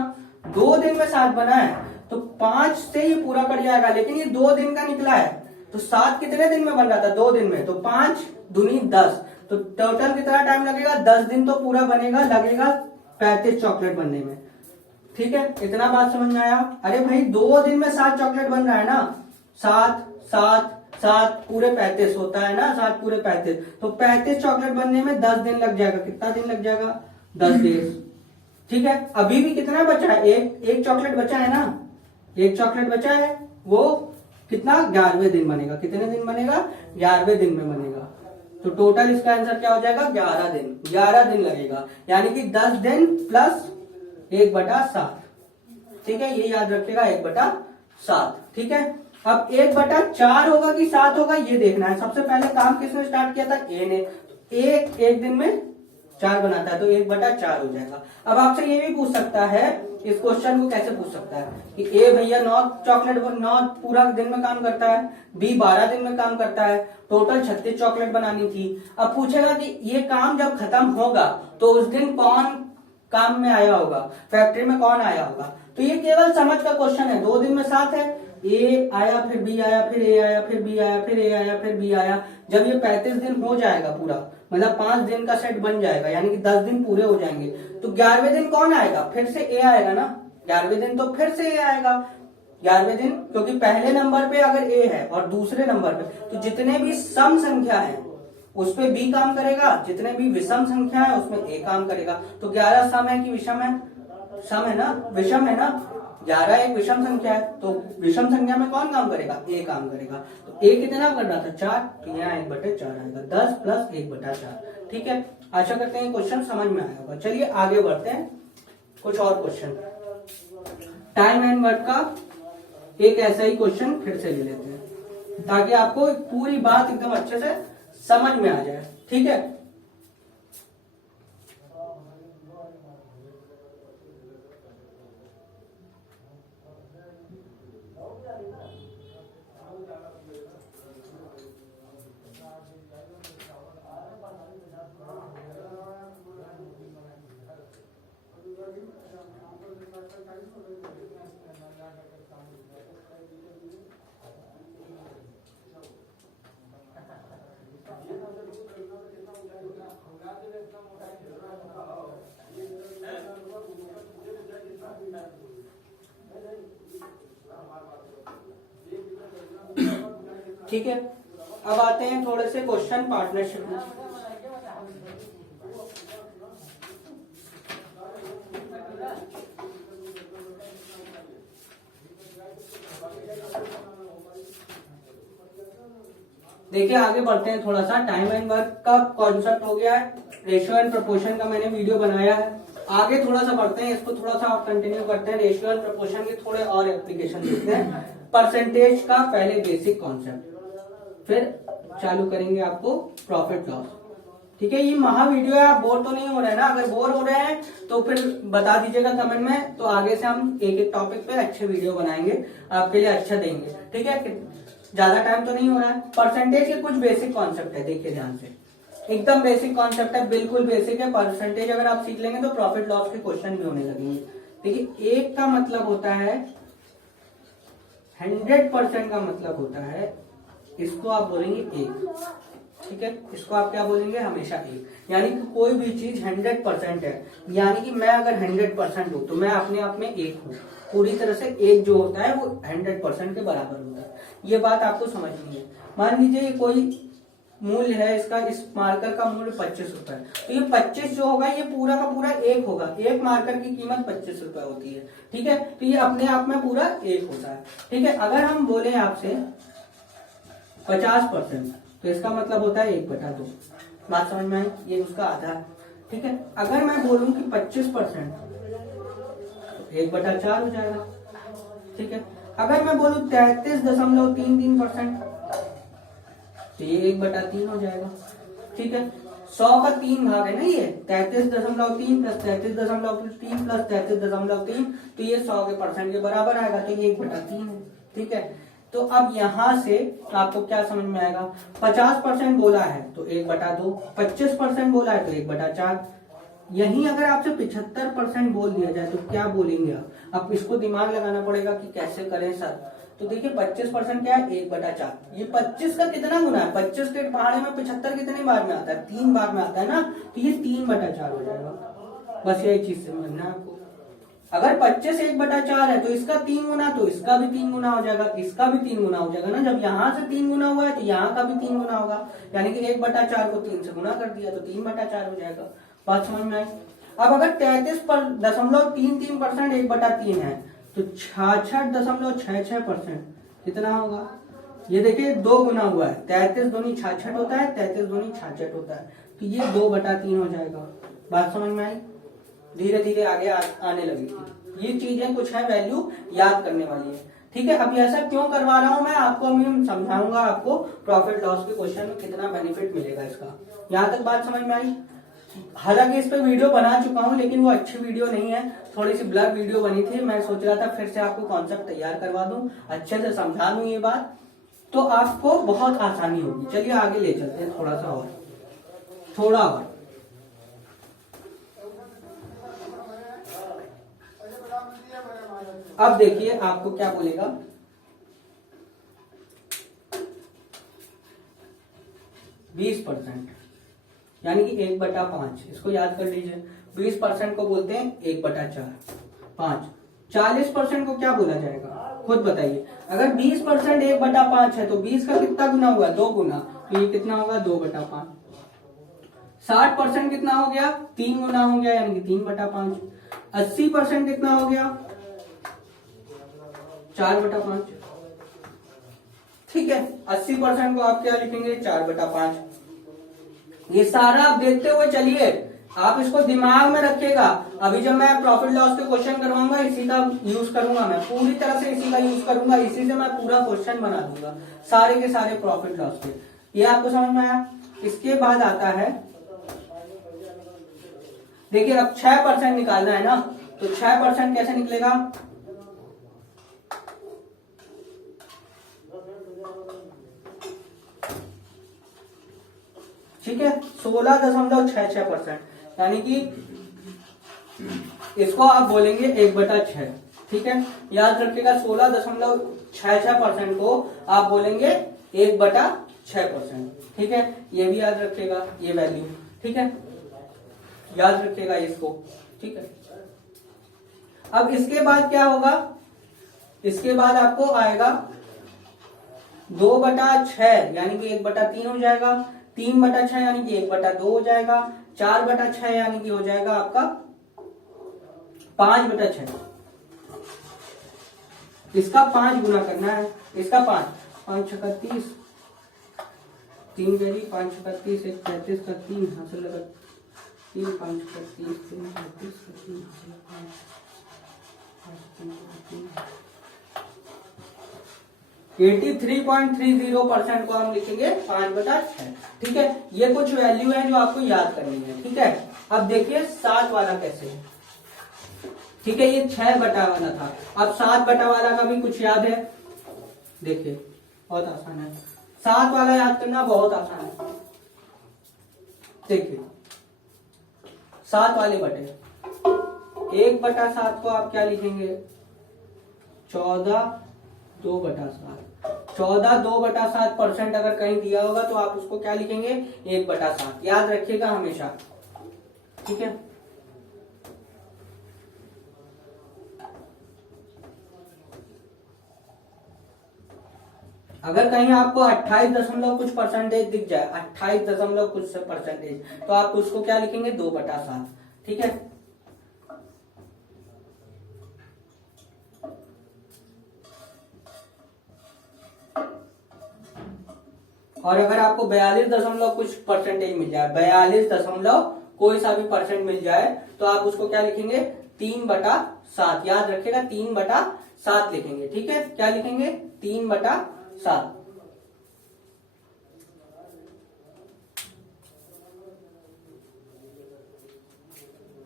2 दिन में 7 बना है तो 5 से ये पूरा कट जाएगा, लेकिन ये 2 दिन का निकला है, तो 7 कितने दिन में बन रहा था 2 दिन में, तो 5 दूनी 10, तो टोटल कितना टाइम लगेगा 10 दिन तो पूरा बनेगा, लगेगा 35 चॉकलेट बनने में, ठीक है। इतना बात समझ में आया। अरे भाई 2 दिन में 7 चॉकलेट बन रहा है ना, 7 7 7 पूरे 35 होता है ना, 7 पूरे 35, तो 35 चॉकलेट बनने में 10 दिन लग जाएगा। कितना दिन लग जाएगा 10 डेज, ठीक है। अभी भी कितना बचा है, एक चॉकलेट बचा है ना, एक चॉकलेट बचा है, वो कितना 11वें दिन बनेगा, कितने दिन बनेगा 11वें दिन में बनेगा, तो टोटल इसका आंसर क्या हो जाएगा 11 दिन, 11 दिन लगेगा, यानी कि 10 दिन प्लस 1/7, ठीक है, ये याद रखिएगा 1/7, ठीक है। अब 1/4 होगा कि 7 होगा ये देखना है। सबसे पहले काम किसने स्टार्ट किया था, ए ने, एक दिन में 4 बनाता है तो 1/4 हो जाएगा। अब आपसे ये भी पूछ सकता है, इस क्वेश्चन को कैसे पूछ सकता है कि ए भैया 9 चॉकलेट 9 पूरा दिन में काम करता है, बी 12 दिन में काम करता है, टोटल 36 चॉकलेट बनानी थी। अब पूछेगा कि ये काम जब खत्म होगा तो उस दिन कौन काम में आया होगा, फैक्ट्री में कौन आया होगा। तो ये केवल समझ का क्वेश्चन है। 2 दिन में 7 है, ए आया फिर बी आया फिर ए आया फिर बी आया फिर ए आया फिर बी आया। जब ये 35 दिन हो जाएगा पूरा, मतलब 5 दिन का सेट बन जाएगा, यानी कि 10 दिन पूरे हो जाएंगे, तो 11वें दिन कौन आएगा, फिर से ए आएगा ना, 11वें दिन तो फिर से ए आएगा 11वें दिन, क्योंकि पहले नंबर पे अगर ए है और दूसरे नंबर पे, तो जितने भी सम संख्या है उस पे बी काम करेगा, जितने भी विषम संख्या है उसमें ए काम करेगा। तो 11 सम है कि विषम है, सम है ना, विषम है ना, 11 एक विषम संख्या है, तो विषम संख्या में कौन काम करेगा, ए काम करेगा। तो ए कितना कर रहा था 4, तो यहाँ 1/4 आएगा, 10 + 1/4। ठीक है, आशा करते हैं क्वेश्चन समझ में आया होगा। चलिए आगे बढ़ते हैं, कुछ और क्वेश्चन। टाइम एंड वर्क का एक ऐसा ही क्वेश्चन फिर से ले लेते हैं ताकि आपको पूरी बात एकदम अच्छे से समझ में आ जाए। ठीक है, ठीक है, अब आते हैं थोड़े से क्वेश्चन पार्टनरशिप में। देखिए आगे बढ़ते हैं थोड़ा सा। टाइम एंड वर्क का कॉन्सेप्ट हो गया है, रेशियो एंड प्रोपोर्शन का मैंने वीडियो बनाया है। आगे थोड़ा सा बढ़ते हैं, इसको थोड़ा सा और कंटिन्यू करते हैं। रेशियो एंड प्रोपोर्शन के थोड़े और एप्लीकेशन देखते हैं। परसेंटेज का पहले बेसिक कॉन्सेप्ट, फिर चालू करेंगे आपको प्रॉफिट लॉस। ठीक है, ये महा वीडियो है, आप बोर तो नहीं हो रहे हैं ना? अगर बोर हो रहे हैं तो फिर बता दीजिएगा कमेंट में, तो आगे से हम एक एक टॉपिक पे अच्छे वीडियो बनाएंगे, आपके लिए अच्छा देंगे। ठीक है, ज्यादा टाइम तो नहीं हो रहा है। परसेंटेज के कुछ बेसिक कॉन्सेप्ट है, देखिए ध्यान से, एकदम बेसिक कॉन्सेप्ट है, बिल्कुल बेसिक है। परसेंटेज अगर आप सीख लेंगे तो प्रॉफिट लॉस के क्वेश्चन भी होने लगेंगे। देखिए, एक का मतलब होता है 100% का मतलब होता है, इसको आप बोलेंगे एक। ठीक है, इसको आप क्या बोलेंगे, हमेशा एक। यानी कि कोई भी चीज 100% है, यानी कि मैं अगर 100% हूं तो मैं अपने आप में एक हूं। पूरी तरह से एक जो होता है वो 100% के बराबर होता है। ये बात आपको समझनी है। मान लीजिए ये कोई मूल्य है इसका, इस मार्कर का मूल्य 25 रुपए, तो ये 25 जो होगा ये पूरा का पूरा एक होगा। एक मार्कर की कीमत 25 रुपए होती है। ठीक है, तो ये अपने आप में पूरा एक होता है। ठीक है, अगर हम बोले आपसे 50%, तो इसका मतलब होता है 1/2। बात समझ में आई? ये उसका आधा है। ठीक है, अगर मैं बोलूं कि 25%, तो 1/4 हो जाएगा। ठीक है, अगर मैं बोलूं 33.33%, तो ये 1/3 हो जाएगा। ठीक है, 100 का 3 भाग है ना ये, 33.3 + 33.3 + 33.3, तो ये 100 के परसेंट के बराबर आएगा, तो ये 1/3 है। ठीक है, तो अब यहां से आपको क्या समझ में आएगा, 50% बोला है तो 1/2, 25% बोला है तो 1/4। यही अगर आपसे 75% बोल दिया जाए तो क्या बोलेंगे आप? अब इसको दिमाग लगाना पड़ेगा कि कैसे करें सर। तो देखिए 25% क्या है, 1/4। ये 25 का कितना गुना है, 25 के पहाड़े में 75 कितनी बार में आता है, 3 बार में आता है ना, तो ये 3/4 हो जाएगा। बस यही चीज समझना है आपको। अगर 25 1/4 है तो इसका 3 गुना, तो इसका भी 3 गुना हो जाएगा, इसका भी 3 गुना हो जाएगा ना। जब यहाँ से 3 गुना हुआ है तो यहाँ का भी 3 गुना होगा, यानी कि 1/4 को 3 से गुना कर दिया तो 3/4 हो जाएगा। बात समझ में आई? अब अगर 33.33% 1/3 है तो 66.66% कितना होगा? ये देखिए 2 गुना हुआ है, 33 दूनी 66 होता है, 33 दूनी 66 होता है, तो ये 2/3 हो जाएगा। बात समझ में आई? धीरे धीरे आगे आने लगेगी। ये चीजें कुछ है वैल्यू याद करने वाली है। ठीक है, अभी ऐसा क्यों करवा रहा हूं मैं आपको, अभी समझाऊंगा आपको प्रॉफिट लॉस के क्वेश्चन में कितना बेनिफिट मिलेगा इसका। यहाँ तक बात समझ में आई? हालांकि इस पे वीडियो बना चुका हूं लेकिन वो अच्छी वीडियो नहीं है, थोड़ी सी ब्लर वीडियो बनी थी। मैं सोच रहा था फिर से आपको कॉन्सेप्ट तैयार करवा दूं, अच्छे से समझा दूं ये बात, तो आपको बहुत आसानी होगी। चलिए आगे ले चलते हैं थोड़ा सा और, थोड़ा और। अब देखिए आपको क्या बोलेगा, 20%, यानी कि 1/5। इसको याद कर लीजिए, 20% को बोलते हैं 1/4, 5। 40% को क्या बोला जाएगा, खुद बताइए। अगर 20% 1/5 है तो 20 का कितना गुना हुआ, 2 गुना, तो ये कितना होगा, 2/5। 60% कितना हो गया, 3 गुना हो गया, यानी कि 3/5। 80% कितना हो गया? 4/5। ठीक है, 80% को आप क्या लिखेंगे? 4/5। ये सारा आप देखते हुए चलिए, आप इसको दिमाग में रखिएगा। अभी जब मैं प्रॉफिट लॉस के क्वेश्चन करवाऊंगा इसी का यूज करूंगा, मैं पूरी तरह से इसी का यूज करूंगा, इसी से मैं पूरा क्वेश्चन बना दूंगा सारे के सारे प्रॉफिट लॉस के। ये आपको समझ में आया? इसके बाद आता है, देखिए अब 6% निकालना है ना, तो 6% कैसे निकलेगा? ठीक है, 16.66%, यानी कि इसको आप बोलेंगे 1/6। ठीक है, याद रखिएगा 16.66% को आप बोलेंगे 1/6%। ठीक है, ये भी याद रखिएगा, ये वैल्यू। ठीक है, याद रखिएगा इसको। ठीक है, अब इसके बाद क्या होगा? इसके बाद आपको आएगा 2/6 यानी कि 1/3 हो जाएगा, 3/6 यानी कि 1/2 हो जाएगा, 4/6 यानी कि हो जाएगा आपका 5/6। इसका 5 गुना करना है, इसका 5, 5 छक्का 30, 3 कैरी, 5 छक्का 30, 1 35 का 3 हासिल लगा, 3 5 छक्का 30, 3 35 का 3 हासिल लगा, 83.30% को हम लिखेंगे 5/6। ठीक है, ये कुछ वैल्यू है जो आपको याद करनी है। ठीक है, अब देखिए 7 वाला कैसे है। ठीक है, ये 6 बटा वाला था, अब 7 बटा वाला का भी कुछ याद है? देखिए बहुत आसान है, 7 वाला याद करना बहुत आसान है। देखिए 7 वाले बटे 1/7 को आप क्या लिखेंगे? 14/2/7। 14/2/7% अगर कहीं दिया होगा तो आप उसको क्या लिखेंगे? 1/7। याद रखिएगा हमेशा। ठीक है, अगर कहीं आपको 28 कुछ परसेंटेज दिख जाए, 28 कुछ परसेंटेज, तो आप उसको क्या लिखेंगे? 2/7। ठीक है, और अगर आपको 42 कुछ परसेंटेज मिल जाए, 42 कोई सा भी परसेंट मिल जाए, तो आप उसको क्या लिखेंगे? 3/7। याद रखिएगा 3/7 लिखेंगे। ठीक है, क्या लिखेंगे? 3/7।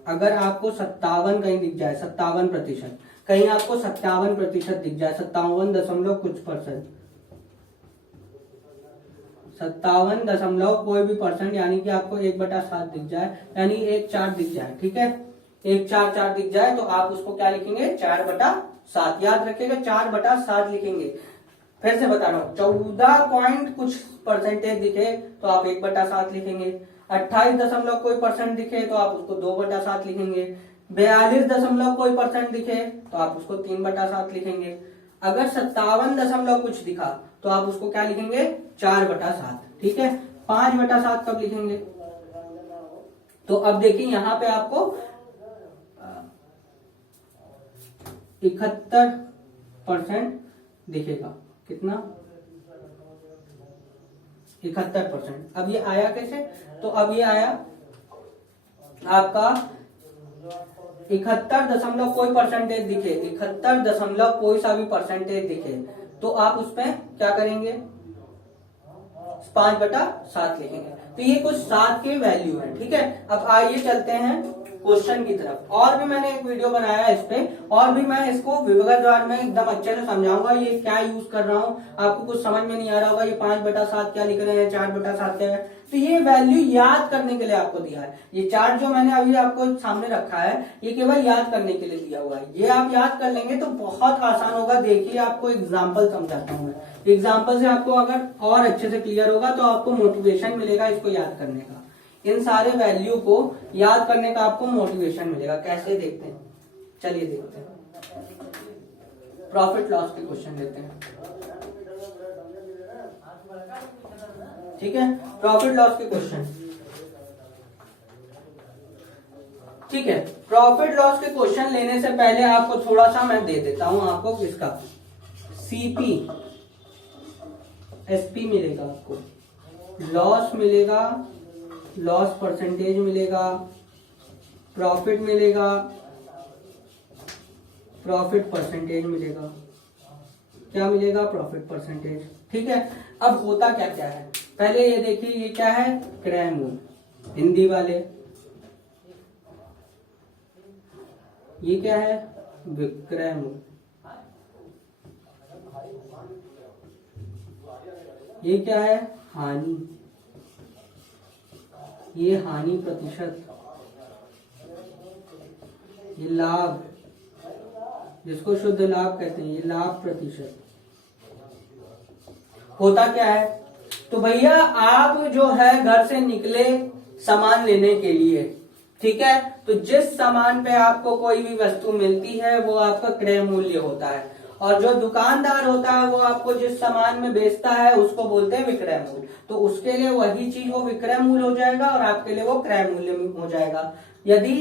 अगर आपको 57 कहीं दिख जाए, 57%, कहीं आपको 57% दिख जाए, 57 कुछ परसेंट, 57 कोई भी परसेंट, यानी कि आपको 1/7 दिख जाए, यानी 1/4 दिख जाए। ठीक है, 1/4 दिख जाए तो आप उसको क्या लिखेंगे? 4/7। याद रखिएगा 4/7 लिखेंगे। फिर से बता रहा हूं, 14 पॉइंट कुछ परसेंटेज दिखे तो आप 1/7 लिखेंगे, 28 कोई परसेंट दिखे तो आप उसको 2/7 लिखेंगे, 42 कोई परसेंट दिखे तो आप उसको 3/7 लिखेंगे। अगर 57 कुछ दिखा तो आप उसको क्या लिखेंगे? 4/7। ठीक है, 5/7 कब लिखेंगे? तो अब देखिए यहां पे आपको 71% दिखेगा। कितना? 71%। अब ये आया कैसे? तो अब ये आया आपका 71 कोई परसेंटेज दिखे, 71 कोई सा भी परसेंटेज दिखे, तो आप उसमें क्या करेंगे? 5/7 लिखेंगे। तो ये कुछ 7 के वैल्यू है। ठीक है, अब आइए चलते हैं क्वेश्चन की तरफ। और भी मैंने एक वीडियो बनाया है इस पे, और भी मैं इसको विवरणवार में एकदम अच्छे से समझाऊंगा। ये क्या यूज कर रहा हूँ, आपको कुछ समझ में नहीं आ रहा होगा, ये 5/7 क्या लिख रहे हैं, 4/7 क्या है। तो ये वैल्यू याद करने के लिए आपको दिया है। ये चार्ट जो मैंने अभी आपको सामने रखा है, ये केवल याद करने के लिए दिया हुआ है। ये आप याद कर लेंगे तो बहुत आसान होगा। देखिए आपको एग्जाम्पल समझाता हूँ मैं। एग्जाम्पल से आपको अगर और अच्छे से क्लियर होगा तो आपको मोटिवेशन मिलेगा इसको याद करने का। इन सारे वैल्यू को याद करने का आपको मोटिवेशन मिलेगा। कैसे देखते हैं? चलिए देखते हैं। प्रॉफिट लॉस के क्वेश्चन लेते हैं। ठीक है, प्रॉफिट लॉस के क्वेश्चन। ठीक है, प्रॉफिट लॉस के क्वेश्चन लेने से पहले आपको थोड़ा सा मैं दे देता हूं आपको किसका, सीपी एसपी मिलेगा, आपको लॉस मिलेगा, लॉस परसेंटेज मिलेगा, प्रॉफिट मिलेगा, प्रॉफिट परसेंटेज मिलेगा, क्या मिलेगा, प्रॉफिट परसेंटेज। ठीक है, अब होता क्या क्या है, पहले ये देखिए, ये क्या है, क्रय मूल, हिंदी वाले, ये क्या है, विक्रय मूल, ये क्या है, हानि, ये हानि प्रतिशत, ये लाभ, जिसको शुद्ध लाभ कहते हैं, ये लाभ प्रतिशत। होता क्या है, तो भैया आप जो है घर से निकले सामान लेने के लिए, ठीक है, तो जिस सामान पे आपको कोई भी वस्तु मिलती है वो आपका क्रय मूल्य होता है, और जो दुकानदार होता है वो आपको जिस सामान में बेचता है उसको बोलते हैं विक्रय मूल्य। तो उसके लिए वही चीज वो विक्रय मूल्य हो जाएगा और आपके लिए वो क्रय मूल्य हो जाएगा। यदि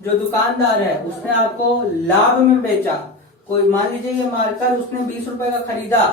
जो दुकानदार है उसने आपको लाभ में बेचा, कोई मान लीजिए ये मार्कर उसने 20 रुपए का खरीदा,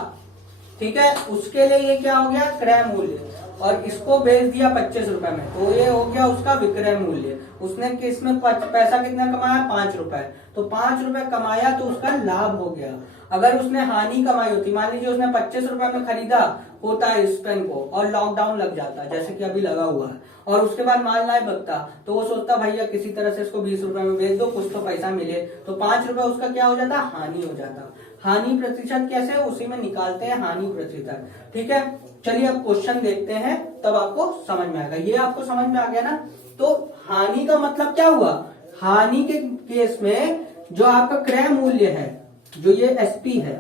ठीक है, उसके लिए ये क्या हो गया, क्रय मूल्य, और इसको बेच दिया 25 रुपए में, तो ये हो गया उसका विक्रय मूल्य। उसने किसमें पैसा कितना कमाया, 5 रुपए, तो 5 रुपए कमाया तो उसका लाभ हो गया। अगर उसने हानि कमाई होती, मान लीजिए उसने 25 रुपए में खरीदा होता है इस पेन को, और लॉकडाउन लग जाता जैसे कि अभी लगा हुआ है, और उसके बाद माल ना बकता, तो वो सोचता भैया किसी तरह से इसको 20 रुपए में बेच दो, कुछ तो पैसा मिले, तो 5 रुपए उसका क्या हो जाता, हानि हो जाता। हानि प्रतिशत कैसे, उसी में निकालते हैं हानि प्रतिशत। ठीक है, चलिए अब क्वेश्चन देखते हैं, तब आपको समझ में आएगा। ये आपको समझ में आ गया ना, तो हानि का मतलब क्या हुआ, हानि के केस में जो आपका क्रय मूल्य है, जो ये एसपी है,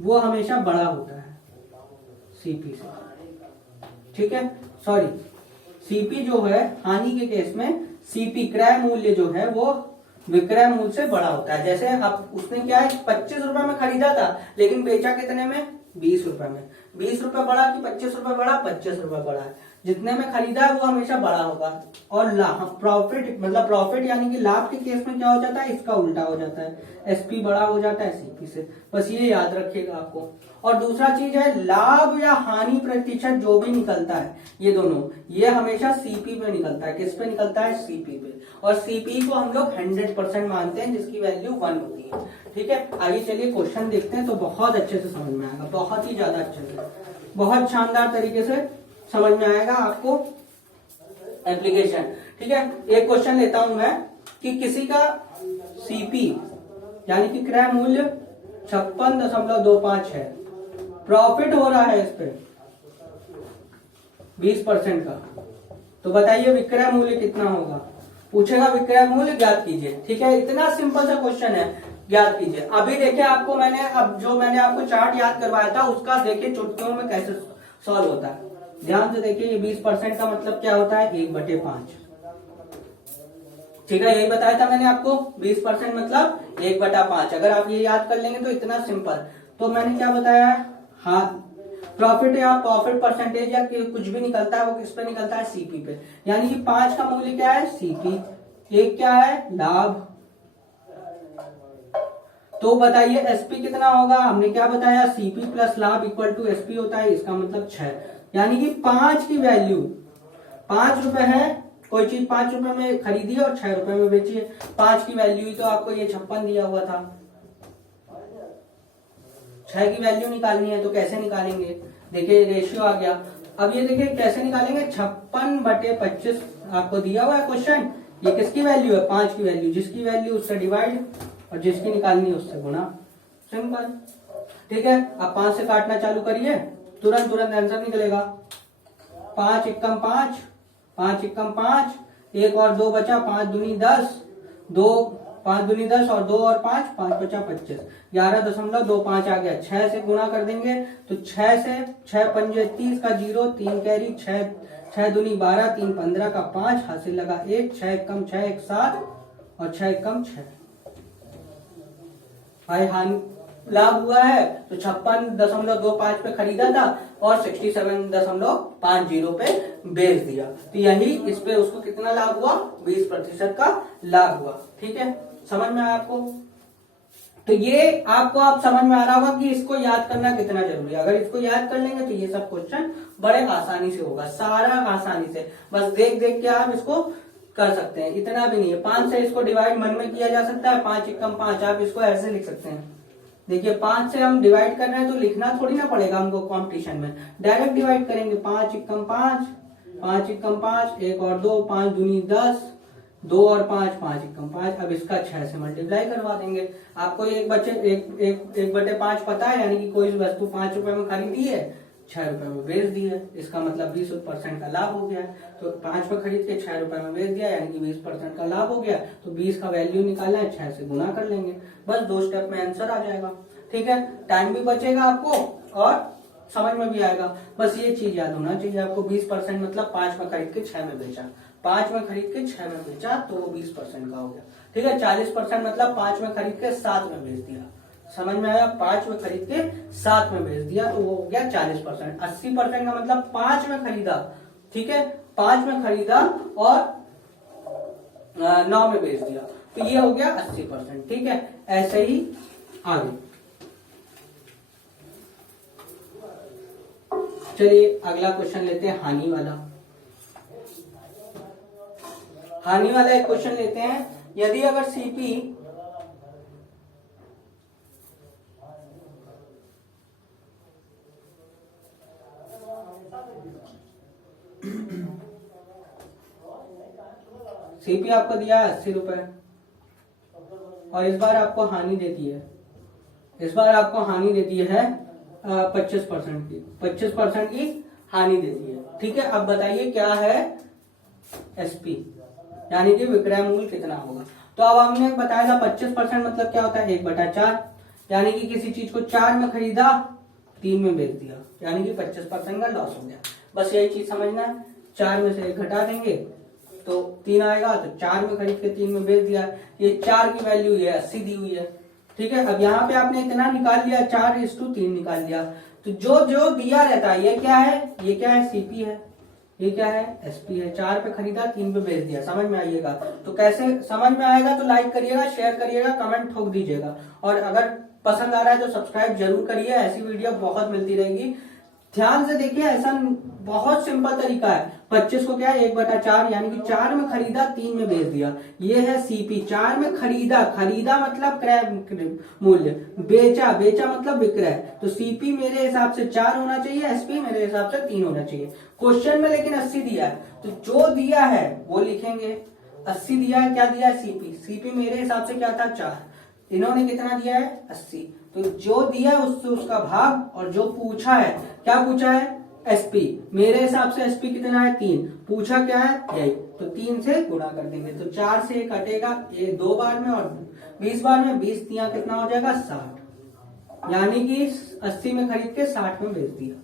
वो हमेशा बड़ा होता है सीपी से। ठीक है, सॉरी, सीपी जो है हानि के केस में, सीपी क्रय मूल्य जो है वो विक्रय मूल्य से बड़ा होता है। जैसे अब उसने क्या है, 25 रुपए में खरीदा था, लेकिन बेचा कितने में, 20 रुपए में। 20 रुपए बढ़ा कि 25 रुपए बढ़ा, 25 रुपए बढ़ा है। जितने में खरीदा है वो हमेशा बड़ा होगा। और प्रॉफिट मतलब प्रॉफिट यानी कि लाभ के केस में क्या हो जाता है, इसका उल्टा हो जाता है, एसपी बड़ा हो जाता है सीपी से। बस ये याद रखिएगा आपको। और दूसरा चीज है, लाभ या हानि प्रतिशत जो भी निकलता है, ये दोनों, ये हमेशा सीपी पे निकलता है। किस पे निकलता है, सीपी पे। और सीपी को हम लोग 100% मानते हैं, जिसकी वैल्यू 1 होती है। ठीक है, आइए चलिए क्वेश्चन देखते हैं, तो बहुत अच्छे से समझ में आएगा, बहुत ही ज्यादा अच्छे से, बहुत शानदार तरीके से समझ में आएगा आपको एप्लीकेशन। ठीक है, एक क्वेश्चन लेता हूं मैं कि किसी का सीपी यानी कि क्रय मूल्य 56.25 है, प्रॉफिट हो रहा है इस पे 20% का, तो बताइए विक्रय मूल्य कितना होगा। पूछेगा विक्रय मूल्य ज्ञात कीजिए। ठीक है, इतना सिंपल सा क्वेश्चन है, ज्ञात कीजिए। अभी देखिए आपको मैंने आपको चार्ट याद करवाया था, उसका देखिए चुटकियों में कैसे सॉल्व होता है। ध्यान से देखिए, ये 20% का मतलब क्या होता है, 1/5। ठीक है, यही बताया था मैंने आपको, 20% मतलब 1/5। अगर आप ये याद कर लेंगे तो इतना सिंपल। तो मैंने क्या बताया, हाँ, प्रॉफिट या प्रॉफिट परसेंटेज या कुछ भी निकलता है वो किस पे निकलता है, सीपी पे। यानी कि 5 का मूल्य क्या है, सीपी, 1 क्या है, लाभ। तो बताइए एसपी कितना होगा, हमने क्या बताया, सीपी प्लस लाभ इक्वल टू एसपी होता है, इसका मतलब 6। यानी कि 5 की वैल्यू, 5 रुपए है, कोई चीज 5 रुपए में खरीदी है और 6 रुपए में बेची है, 5 की वैल्यू ही तो आपको ये 56 दिया हुआ था। 6 की वैल्यू निकालनी है, तो कैसे निकालेंगे, देखिए रेशियो आ गया। अब ये देखिए कैसे निकालेंगे, 56/25 आपको दिया हुआ है क्वेश्चन, ये किसकी वैल्यू है, 5 की वैल्यू, जिसकी वैल्यू उससे डिवाइड और जिसकी निकालनी है उससे गुणा, सिंपल। ठीक है, अब 5 से काटना चालू करिए, तुरंत आंसर निकलेगा। 5 एकम 5, 5 एकम 5, 1 और 2 बचा, 5 दूनी 10, 2 5 दूनी 10 और 2 और 5, 5 बचा 25, 11.25 आ गया। 6 से गुणा कर देंगे तो 6 से 6 पंजे 30 का 0, 3 कैरी, 6 दूनी 12, 3 15 का 5, हासिल लगा 1, 6 एकम 6, 1 7 और 6 एकम 6। भाई लाभ हुआ है तो 56.25 पे खरीदा था और 67.50 पे बेच दिया, तो यही इस पे उसको कितना लाभ हुआ, 20% का लाभ हुआ। ठीक है, समझ में आया आपको? तो ये आपको आप समझ में आ रहा होगा कि इसको याद करना कितना जरूरी है। अगर इसको याद कर लेंगे तो ये सब क्वेश्चन बड़े आसानी से होगा, सारा आसानी से, बस देख देख के आप इसको कर सकते हैं। इतना भी नहीं है, 5 से इसको डिवाइड मन में किया जा सकता है, 5 एकम 5, आप इसको ऐसे लिख सकते हैं। देखिए 5 से हम डिवाइड कर रहे हैं तो लिखना थोड़ी ना पड़ेगा हमको कंपटीशन में, डायरेक्ट डिवाइड करेंगे। 5 एकम 5, 5 एकम 5, 1 और 2, 5 दूनी 10, 2 और 5, 5 एकम 5। अब इसका 6 से मल्टीप्लाई करवा देंगे। आपको एक बटे 5 पता है, यानी कि कोई वस्तु 5 रुपए में खरीदी है, 6 रुपए में बेच दी है, इसका मतलब 20% का लाभ हो गया। तो 5 में खरीद के 6 रुपए में बेच दिया, यानी कि 20% का लाभ हो गया। तो 20 का वैल्यू निकालना है, 6 से गुना कर लेंगे, बस 2 स्टेप में आंसर आ जाएगा। ठीक है, टाइम भी बचेगा आपको और समझ में भी आएगा। बस ये चीज याद होना चाहिए आपको, 20% मतलब 5 में खरीद के 6 में बेचा, 5 में खरीद के 6 में बेचा तो वो 20% का हो गया। ठीक है, 40% मतलब 5 में खरीद के 7 में बेच दिया, समझ में आया? 5 में खरीद के 7 में बेच दिया तो वो हो गया 40%। 80% का मतलब 5 में खरीदा, ठीक है, 5 में खरीदा और 9 में बेच दिया, तो ये हो गया 80%। ठीक है, ऐसे ही आगे चलिए अगला क्वेश्चन लेते हैं, हानि वाला। हानि वाला एक क्वेश्चन लेते हैं। यदि अगर सीपी आपको दिया है 80 रुपए और इस बार आपको हानि देती है, इस बार आपको हानि देती है 25% की, 25% की हानि देती है। ठीक है, अब बताइए क्या है एसपी, यानी कि विक्रय मूल्य कितना होगा। तो अब हमने बताया था 25% मतलब क्या होता है, 1/4, यानी कि किसी चीज को 4 में खरीदा 3 में बेच दिया, यानी कि 25% का लॉस हो गया। बस यही चीज समझना है, 4 में से 1 घटा देंगे तो 3 आएगा, तो 4 में खरीद के 3 में बेच दिया। ये 4 की वैल्यू ये 80 दी हुई है। ठीक है, अब यहाँ पे आपने इतना निकाल लिया, 4:3 निकाल लिया, तो जो जो दिया रहता है ये क्या है, ये क्या है, सीपी है, ये क्या है, एसपी है। 4 पे खरीदा 3 पे बेच दिया, समझ में आइएगा। तो कैसे समझ में आएगा, तो लाइक करिएगा, शेयर करिएगा, कमेंट ठोक दीजिएगा, और अगर पसंद आ रहा है तो सब्सक्राइब जरूर करिए, ऐसी वीडियो बहुत मिलती रहेगी। ध्यान से देखिए, ऐसा बहुत सिंपल तरीका है। 25 को क्या है, 1/4, यानी कि 4 में खरीदा 3 में बेच दिया, ये है सीपी। 4 में खरीदा, खरीदा मतलब क्रय मूल्य, बेचा, बेचा मतलब विक्रय। तो सीपी मेरे हिसाब से 4 होना चाहिए, एसपी मेरे हिसाब से 3 होना चाहिए। क्वेश्चन में लेकिन 80 दिया है, तो जो दिया है वो लिखेंगे। 80 दिया है, क्या दिया है, सीपी। सीपी मेरे हिसाब से क्या था, 4, इन्होंने कितना दिया है, 80, तो जो दिया है उससे उसका भाग, और जो पूछा है, क्या पूछा है, एसपी। मेरे हिसाब से एसपी कितना है, 3, पूछा क्या है, यही, तो 3 से गुणा कर देंगे, तो 4 से कटेगा, ये 2 बार में और 20 बार में, 20 दिया कितना हो जाएगा, 60, यानी कि 80 में खरीद के 60 में बेच दिया,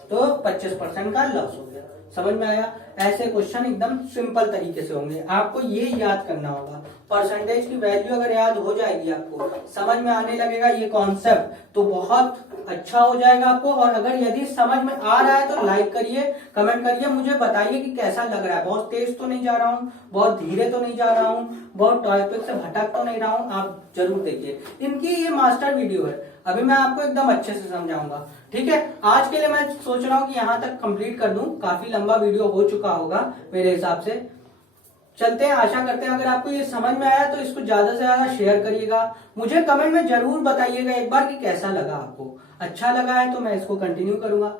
तो 25% का लॉस हो गया। समझ में आया? ऐसे क्वेश्चन एकदम सिंपल तरीके से होंगे, आपको ये याद करना होगा। परसेंटेज की वैल्यू अगर याद हो जाएगी, आपको समझ में आने लगेगा ये कॉन्सेप्ट, तो बहुत अच्छा हो जाएगा आपको। और अगर यदि समझ में आ रहा है तो लाइक करिए, कमेंट करिए, मुझे बताइए कि कैसा लग रहा है। बहुत तेज तो नहीं जा रहा हूँ, बहुत धीरे तो नहीं जा रहा हूँ, बहुत टॉपिक से भटक तो नहीं रहा हूँ। आप जरूर देखिए, इनकी ये मास्टर वीडियो है, अभी मैं आपको एकदम अच्छे से समझाऊंगा। ठीक है, आज के लिए मैं सोच रहा हूँ कि यहाँ तक कंप्लीट कर दूं, काफी लंबा वीडियो हो चुका होगा मेरे हिसाब से। चलते हैं, आशा करते हैं अगर आपको ये समझ में आया तो इसको ज्यादा से ज्यादा शेयर करिएगा। मुझे कमेंट में जरूर बताइएगा एक बार कि कैसा लगा आपको। अच्छा लगा है तो मैं इसको कंटिन्यू करूंगा।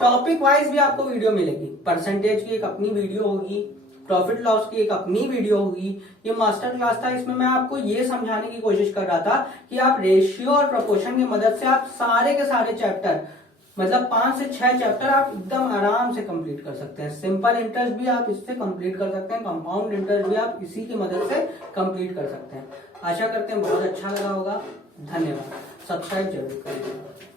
टॉपिक वाइज भी आपको वीडियो मिलेगी, परसेंटेज की एक अपनी वीडियो होगी, प्रॉफिट लॉस की एक अपनी वीडियो होगी। ये मास्टर क्लास था, इसमें मैं आपको ये समझाने की कोशिश कर रहा था कि आप रेशियो और प्रोपोर्शन की मदद से आप सारे के सारे चैप्टर, मतलब 5 से 6 चैप्टर आप एकदम आराम से कंप्लीट कर सकते हैं। सिंपल इंटरेस्ट भी आप इससे कंप्लीट कर सकते हैं, कंपाउंड इंटरेस्ट भी आप इसी की मदद से कंप्लीट कर सकते हैं। आशा करते हैं बहुत अच्छा लगा होगा। धन्यवाद, सब्सक्राइब जरूर करिए।